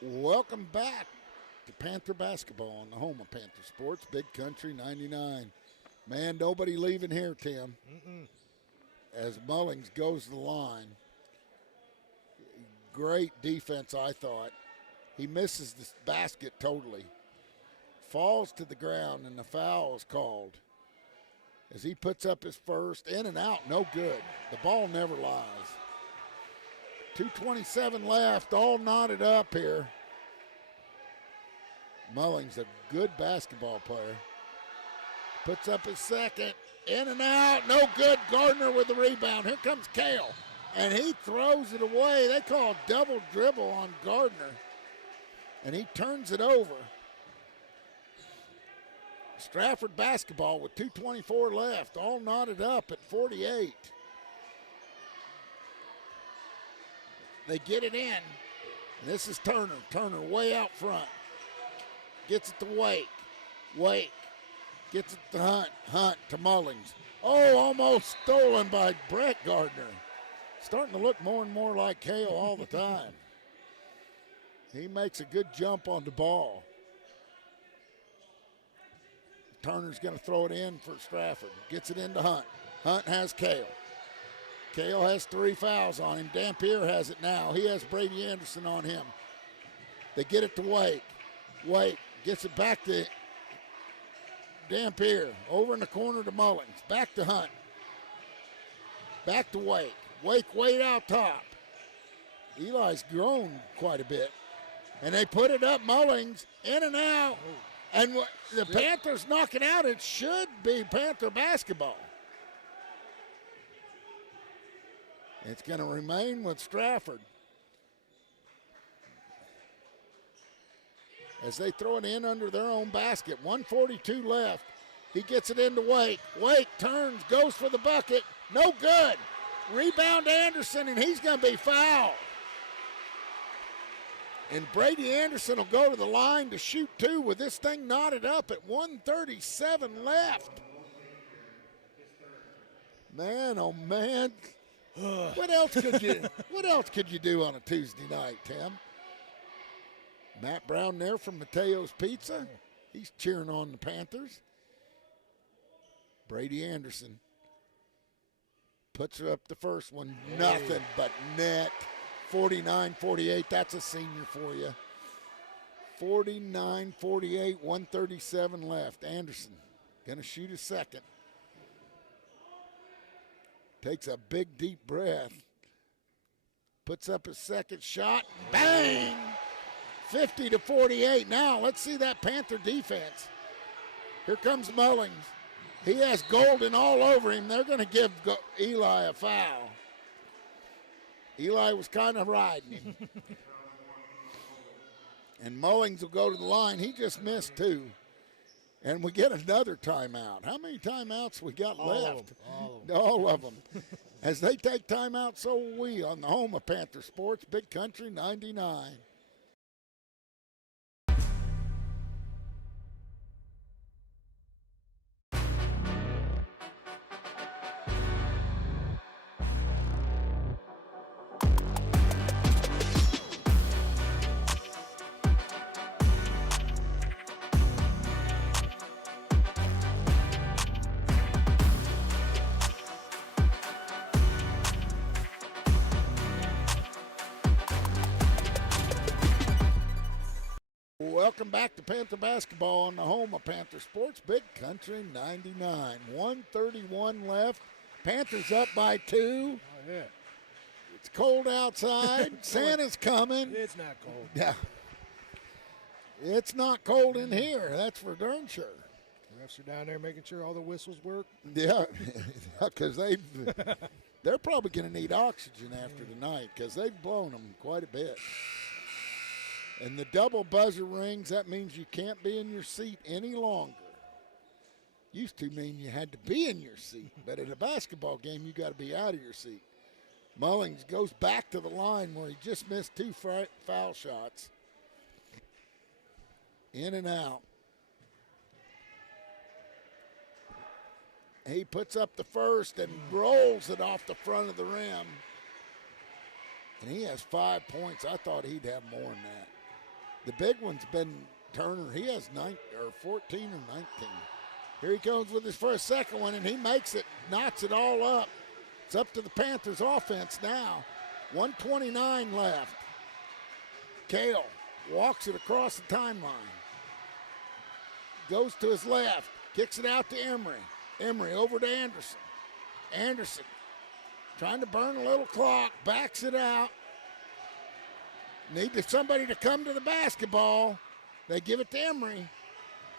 Welcome back to Panther basketball on the home of Panther Sports, Big Country 99. Man, nobody leaving here, Tim. As Mullings goes to the line. Great defense, I thought. He misses the basket totally. Falls to the ground, and the foul is called. As he puts up his first, in and out, no good. The ball never lies. 2:27 left, all knotted up here. Mullings, a good basketball player. Puts up his second, in and out, no good. Gardner with the rebound. Here comes Kale, and he throws it away. They call a double dribble on Gardner, and he turns it over. Strafford basketball with 2:24 left, all knotted up at 48. They get it in. This is Turner. Turner way out front. Gets it to Wake. Wake gets it to Hunt. Hunt to Mullings. Oh, almost stolen by Brett Gardner. Starting to look more and more like Kale all the time. He makes a good jump on the ball. Turner's going to throw it in for Strafford. Gets it into Hunt. Hunt has Kale. Kale has 3 fouls on him. Dampier has it now. He has Brady Anderson on him. They get it to Wake. Wake gets it back to Dampier. Over in the corner to Mullings. Back to Hunt. Back to Wake. Wake way out top. Eli's grown quite a bit. And they put it up. Mullings in and out. And the Panthers knock it out. It should be Panther basketball. It's going to remain with Strafford. As they throw it in under their own basket. 1:42 left. He gets it into Wake. Wake turns, goes for the bucket. No good. Rebound Anderson, and he's going to be fouled. And Brady Anderson will go to the line to shoot 2 with this thing knotted up at 1:37 left. Man, oh man. What else could you do on a Tuesday night, Tim? Matt Brown there from Mateo's Pizza. He's cheering on the Panthers. Brady Anderson puts up the first one. Nothing but net. 49-48, that's a senior for you. 49-48, 1:37 left. Anderson going to shoot a second. Takes a big, deep breath. Puts up his second shot. Bang! 50-48. Now, let's see that Panther defense. Here comes Mullings. He has Golden all over him. They're going to give Eli a foul. Eli was kind of riding him. And Mullings will go to the line. He just missed 2. And we get another timeout. How many timeouts we got left? All of them. As they take timeout, so will we on the home of Panther Sports, Big Country 99. Welcome back to Panther Basketball on the home of Panther Sports, Big Country 99. 1:31 left. Panthers up by 2. Oh, yeah. It's cold outside. Santa's coming. It's not cold. Yeah. It's not cold in here. That's for darn sure. Refs are down there making sure all the whistles work. Yeah, because they're probably going to need oxygen after tonight because they've blown them quite a bit. And the double buzzer rings, that means you can't be in your seat any longer. Used to mean you had to be in your seat, but at a basketball game, you got to be out of your seat. Mullings goes back to the line where he just missed 2 foul shots. In and out. He puts up the first and rolls it off the front of the rim. And he has 5 points. I thought he'd have more than that. The big one's been Turner. He has 14 or 19. Here he comes with his first second one, and he makes it, knots it all up. It's up to the Panthers offense now. 1:29 left. Kale walks it across the timeline. Goes to his left, kicks it out to Emery. Emery over to Anderson. Anderson trying to burn a little clock, backs it out. Need somebody to come to the basketball. They give it to Emery.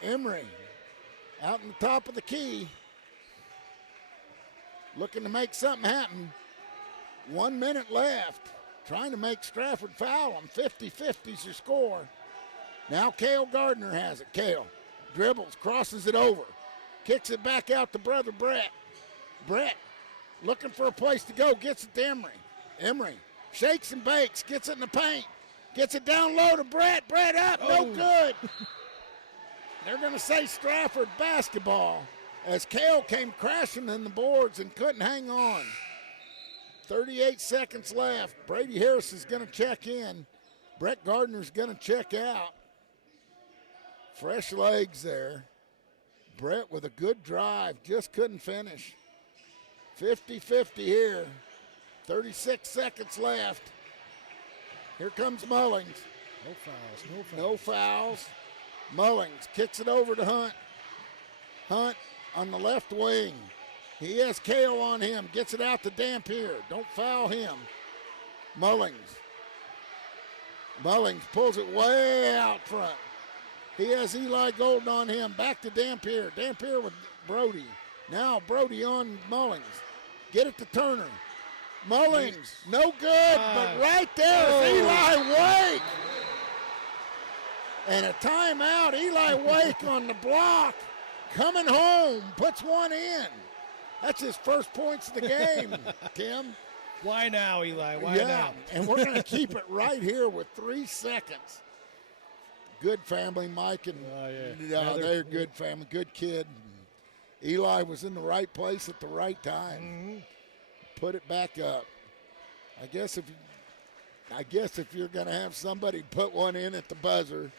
Emery out in the top of the key. Looking to make something happen. 1 minute left. Trying to make Strafford foul him. 50-50's your score. Now Cale Gardner has it. Cale dribbles, crosses it over, kicks it back out to brother Brett. Brett looking for a place to go, gets it to Emery. Emery shakes and bakes, gets it in the paint, gets it down low to Brett. Brett up, no good. They're going to say Strafford basketball as Kale came crashing in the boards and couldn't hang on. 38 seconds left. Brady Harris is going to check in. Brett Gardner's going to check out. Fresh legs there. Brett with a good drive, just couldn't finish. 50-50 here. 36 seconds left. Here comes Mullings. No fouls, no fouls. No fouls. Mullings kicks it over to Hunt. Hunt on the left wing. He has Kale on him. Gets it out to Dampier. Don't foul him. Mullings. Mullings pulls it way out front. He has Eli Golden on him. Back to Dampier. Dampier with Brody. Now Brody on Mullings. Get it to Turner. Mullings, no good, but right there is Eli Wake. And a timeout. Eli Wake on the block. Coming home, puts one in. That's his first points of the game, Tim. Why now, Eli? Why now? And we're going to keep it right here with 3 seconds. Good family, Mike and they're good family, good kid. Eli was in the right place at the right time. Mm-hmm. Put it back up. I guess if you're going to have somebody put one in at the buzzer,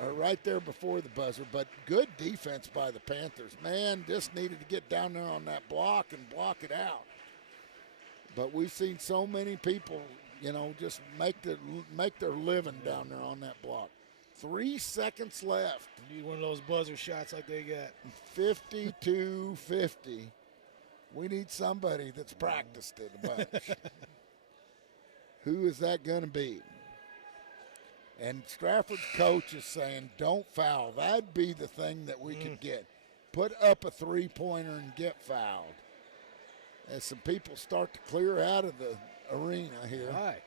or right there before the buzzer, but good defense by the Panthers. Man, just needed to get down there on that block and block it out. But we've seen so many people, just make their living down there on that block. 3 seconds left. Need one of those buzzer shots like they got. 52-50. We need somebody that's practiced it a bunch. Who is that going to be? And Strafford's coach is saying, don't foul. That'd be the thing that we could get. Put up a three-pointer and get fouled. As some people start to clear out of the arena here. Right.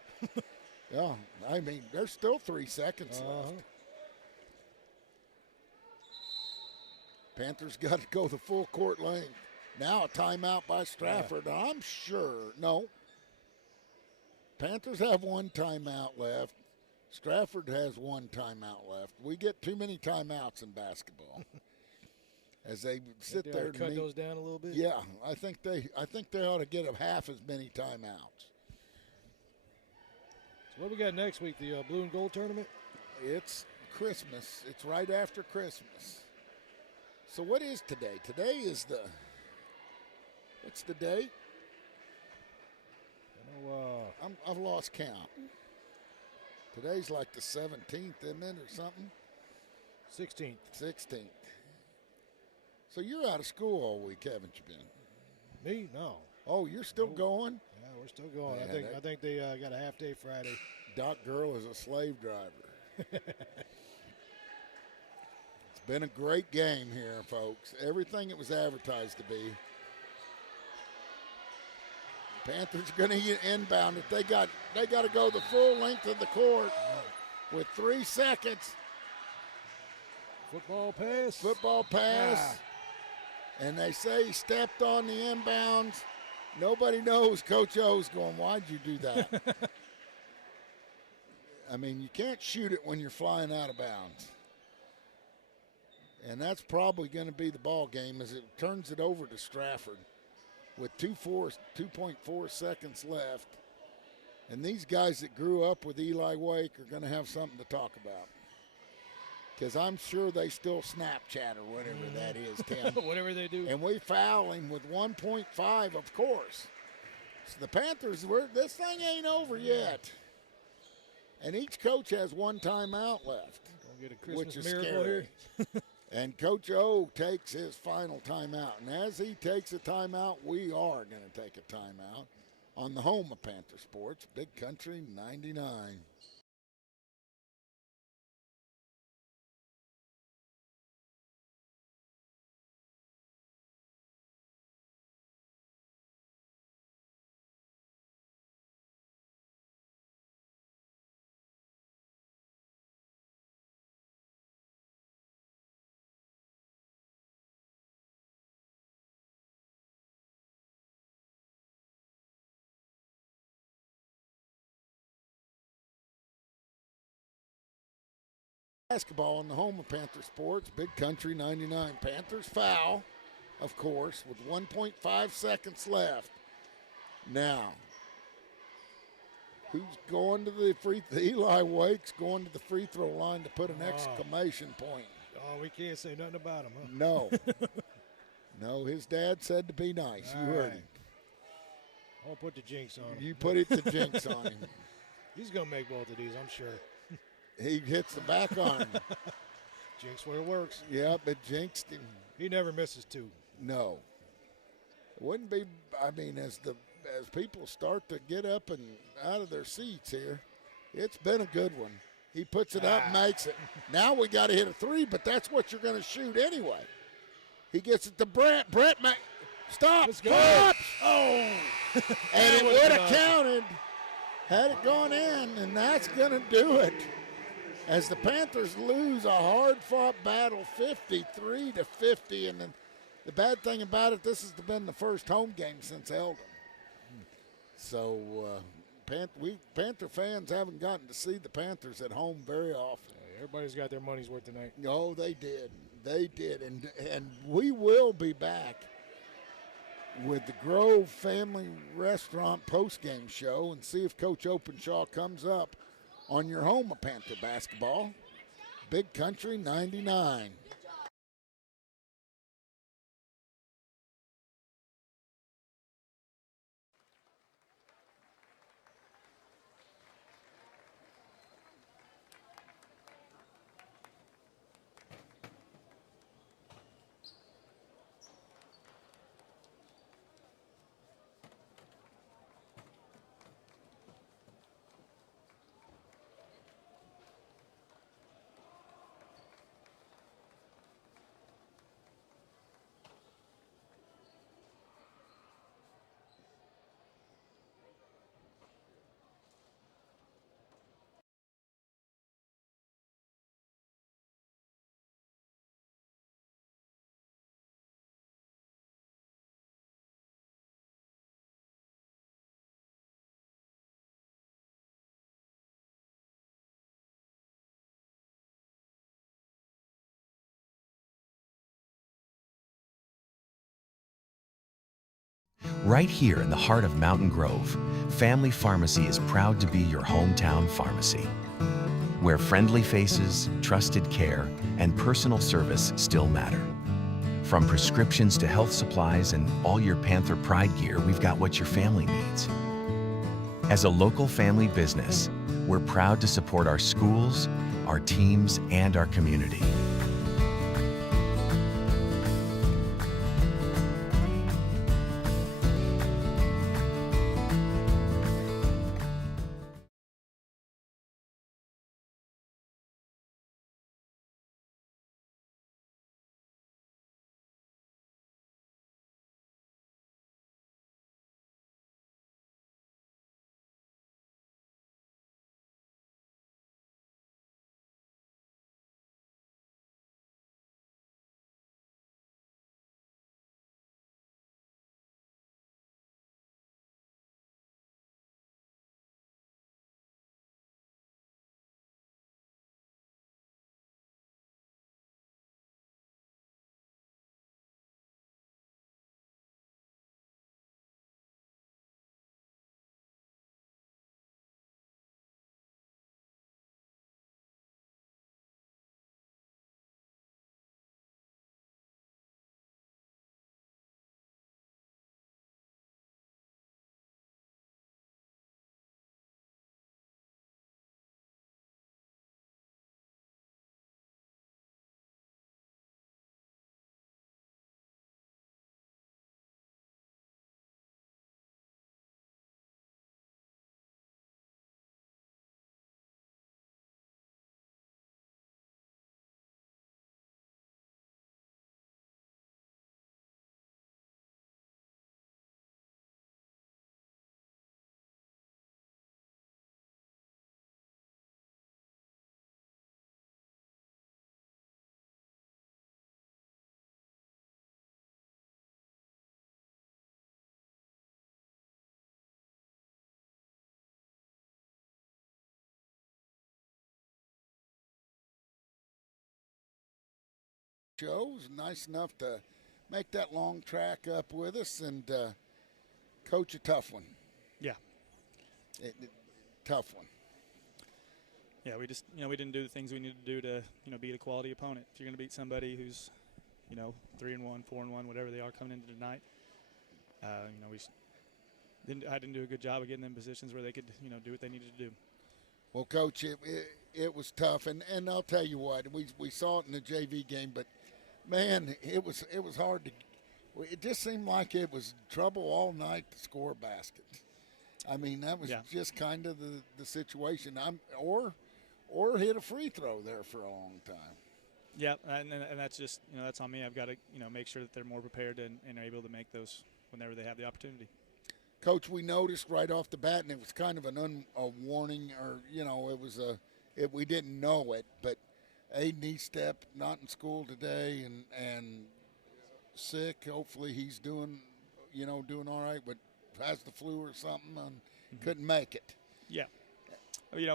Yeah, I mean, there's still 3 seconds left. Panthers got to go the full court length. Now a timeout by Strafford. Yeah. I'm sure. No. Panthers have one timeout left. Strafford has one timeout left. We get too many timeouts in basketball. As they sit there to cut those down a little bit. Yeah, I think they ought to get a half as many timeouts. So what we got next week? The blue and gold tournament? It's Christmas. It's right after Christmas. So what is today? Today is what's the date? I've lost count. Today's like the 17th, isn't it, or something? 16th. 16th. So you're out of school all week, haven't you been? Me? No. Oh, you're still going? Yeah, we're still going. Yeah, I think they got a half day Friday. Doc Girl is a slave driver. It's been a great game here, folks. Everything it was advertised to be. Panthers going to inbound it. They got to go the full length of the court with 3 seconds. Football pass. Football pass. And they say he stepped on the inbounds. Nobody knows. Coach O's going, why'd you do that? I mean, you can't shoot it when you're flying out of bounds. And that's probably going to be the ball game as it turns it over to Strafford with 2.4 seconds left. And these guys that grew up with Eli Wake are going to have something to talk about. Because I'm sure they still Snapchat or whatever that is, Tim. Whatever they do. And we foul him with 1.5, of course. So the Panthers, this thing ain't over yet. And each coach has one timeout left, Gonna get a Christmas which is miracle scary. here. And Coach O takes his final timeout. And as he takes a timeout, we are going to take a timeout on the home of Panther Sports, Big Country 99. Basketball in the home of Panther Sports, Big Country 99. Panthers foul, of course, with 1.5 seconds left. Now, who's going to the Eli Wake's going to the free throw line to put an exclamation point. Oh, we can't say nothing about him, huh? No. No, his dad said to be nice. You heard him. I'll put the jinx on him. You put it to jinx on him. He's going to make both of these, I'm sure. He hits the back on him. Jinx where it works. Yep, it jinxed him. He never misses two. No. It wouldn't be, I mean, as people start to get up and out of their seats here, it's been a good one. He puts it up, makes it. Now we got to hit a three, but that's what you're going to shoot anyway. He gets it to Brett. Brett, stop. Let's go. Stop. Oh. And it would have counted had it gone in, and that's going to do it. As the Panthers lose a hard-fought battle 53-50, and the bad thing about it, this has been the first home game since Eldon. So Panther fans haven't gotten to see the Panthers at home very often. Yeah, everybody's got their money's worth tonight. Oh, they did. They did. And we will be back with the Grove Family Restaurant postgame show and see if Coach Openshaw comes up on your home of Panther basketball. Big Country 99. Right here in the heart of Mountain Grove, Family Pharmacy is proud to be your hometown pharmacy, where friendly faces, trusted care, and personal service still matter. From prescriptions to health supplies and all your Panther Pride gear, we've got what your family needs. As a local family business, we're proud to support our schools, our teams, and our community. show. Was nice enough to make that long track up with us, and Coach, a tough one. Yeah. Tough one. Yeah, we just, we didn't do the things we needed to do to, beat a quality opponent. If you're going to beat somebody who's, 3-1, 4-1, whatever they are coming into tonight, I didn't do a good job of getting them in positions where they could, do what they needed to do. Well, Coach, it was tough, and I'll tell you what, we saw it in the JV game, but man, it was hard to. It just seemed like it was trouble all night to score a basket. I mean, that was just kind of the situation. Or hit a free throw there for a long time. Yeah, and that's just that's on me. I've got to make sure that they're more prepared and are able to make those whenever they have the opportunity. Coach, we noticed right off the bat, and it was kind of a warning, or it was we didn't know it, but Aiden Estep not in school today and sick. Hopefully he's doing all right, but has the flu or something and couldn't make it. Yeah.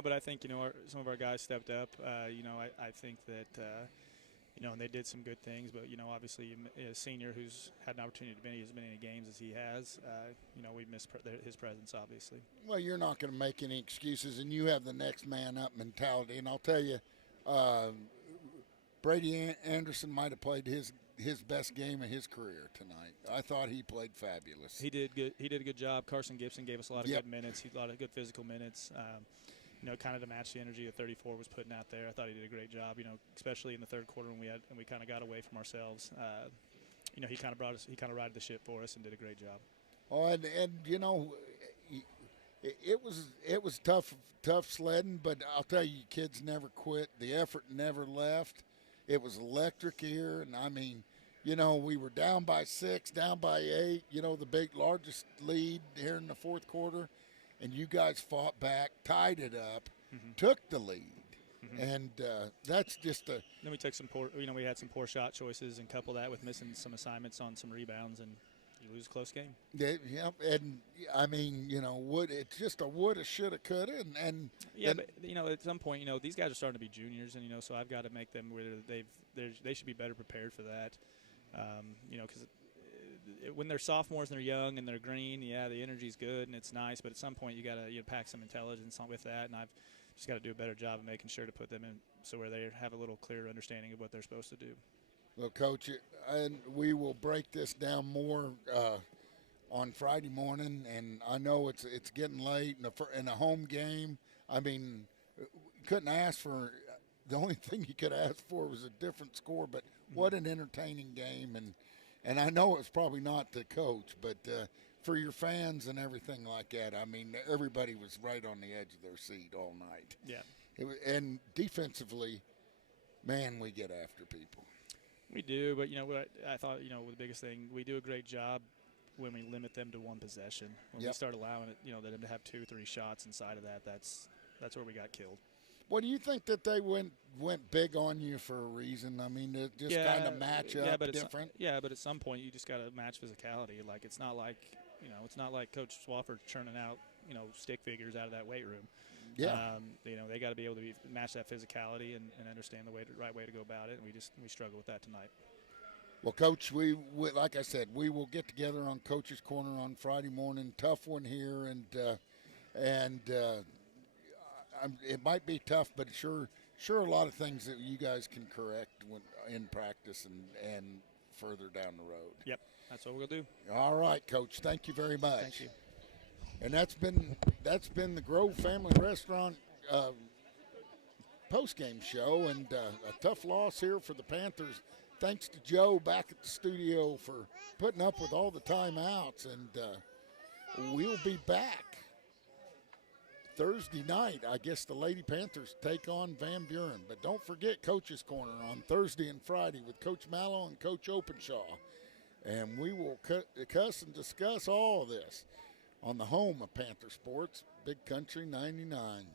But I think, some of our guys stepped up. I think that, and they did some good things. But, obviously a senior who's had an opportunity to be as many games as he has, we miss his presence, obviously. Well, you're not going to make any excuses, and you have the next man up mentality. And I'll tell you, Brady Anderson might have played his best game of his career tonight. I thought he played fabulous. He did good. He did a good job. Carson Gibson gave us a lot of good minutes. A lot of good physical minutes. Kind of to match the energy that 34 was putting out there. I thought he did a great job. Especially in the third quarter when we kind of got away from ourselves. He kind of righted the ship for us and did a great job. Oh, and it was tough sledding, but I'll tell you, kids never quit. The effort never left. It was electric here, and I mean, we were down by 6, down by 8. The largest lead here in the fourth quarter. And you guys fought back, tied it up, took the lead, and that's just a. Then we took some poor, we had some poor shot choices, and couple that with missing some assignments on some rebounds, and you lose a close game. Yeah, and I mean, it's just a woulda, shoulda, coulda, and yeah, but at some point, these guys are starting to be juniors, and so I've got to make them where they should be better prepared for that, because. When they're sophomores and they're young and they're green, the energy's good and it's nice. But at some point, you got to pack some intelligence on with that, and I've just got to do a better job of making sure to put them in so where they have a little clearer understanding of what they're supposed to do. Well, Coach, and we will break this down more on Friday morning. And I know it's getting late in a home game. I mean, couldn't ask for. The only thing you could ask for was a different score. But what an entertaining game And I know it's probably not the coach, but for your fans and everything like that, I mean, everybody was right on the edge of their seat all night. Yeah. And defensively, man, we get after people. We do, but, what I thought, the biggest thing, we do a great job when we limit them to one possession. When we start allowing it, them to have 2-3 shots inside of that, that's where we got killed. Well, do you think that they went big on you for a reason? I mean, to just kind of match up different. But at some point you just got to match physicality. Like it's not like Coach Swafford churning out stick figures out of that weight room. Yeah. They got to be able to match that physicality and understand the right way to go about it. And we struggle with that tonight. Well, Coach, we like I said, we will get together on Coach's Corner on Friday morning. Tough one here, and. It might be tough, but sure a lot of things that you guys can correct in practice and further down the road. Yep, that's what we'll do. All right, Coach. Thank you very much. Thank you. And that's been the Grove Family Restaurant post-game show, and a tough loss here for the Panthers. Thanks to Joe back at the studio for putting up with all the timeouts, and we'll be back Thursday night. I guess the Lady Panthers take on Van Buren. But don't forget Coach's Corner on Thursday and Friday with Coach Mallow and Coach Openshaw. And we will cuss and discuss all of this on the home of Panther Sports, Big Country 99.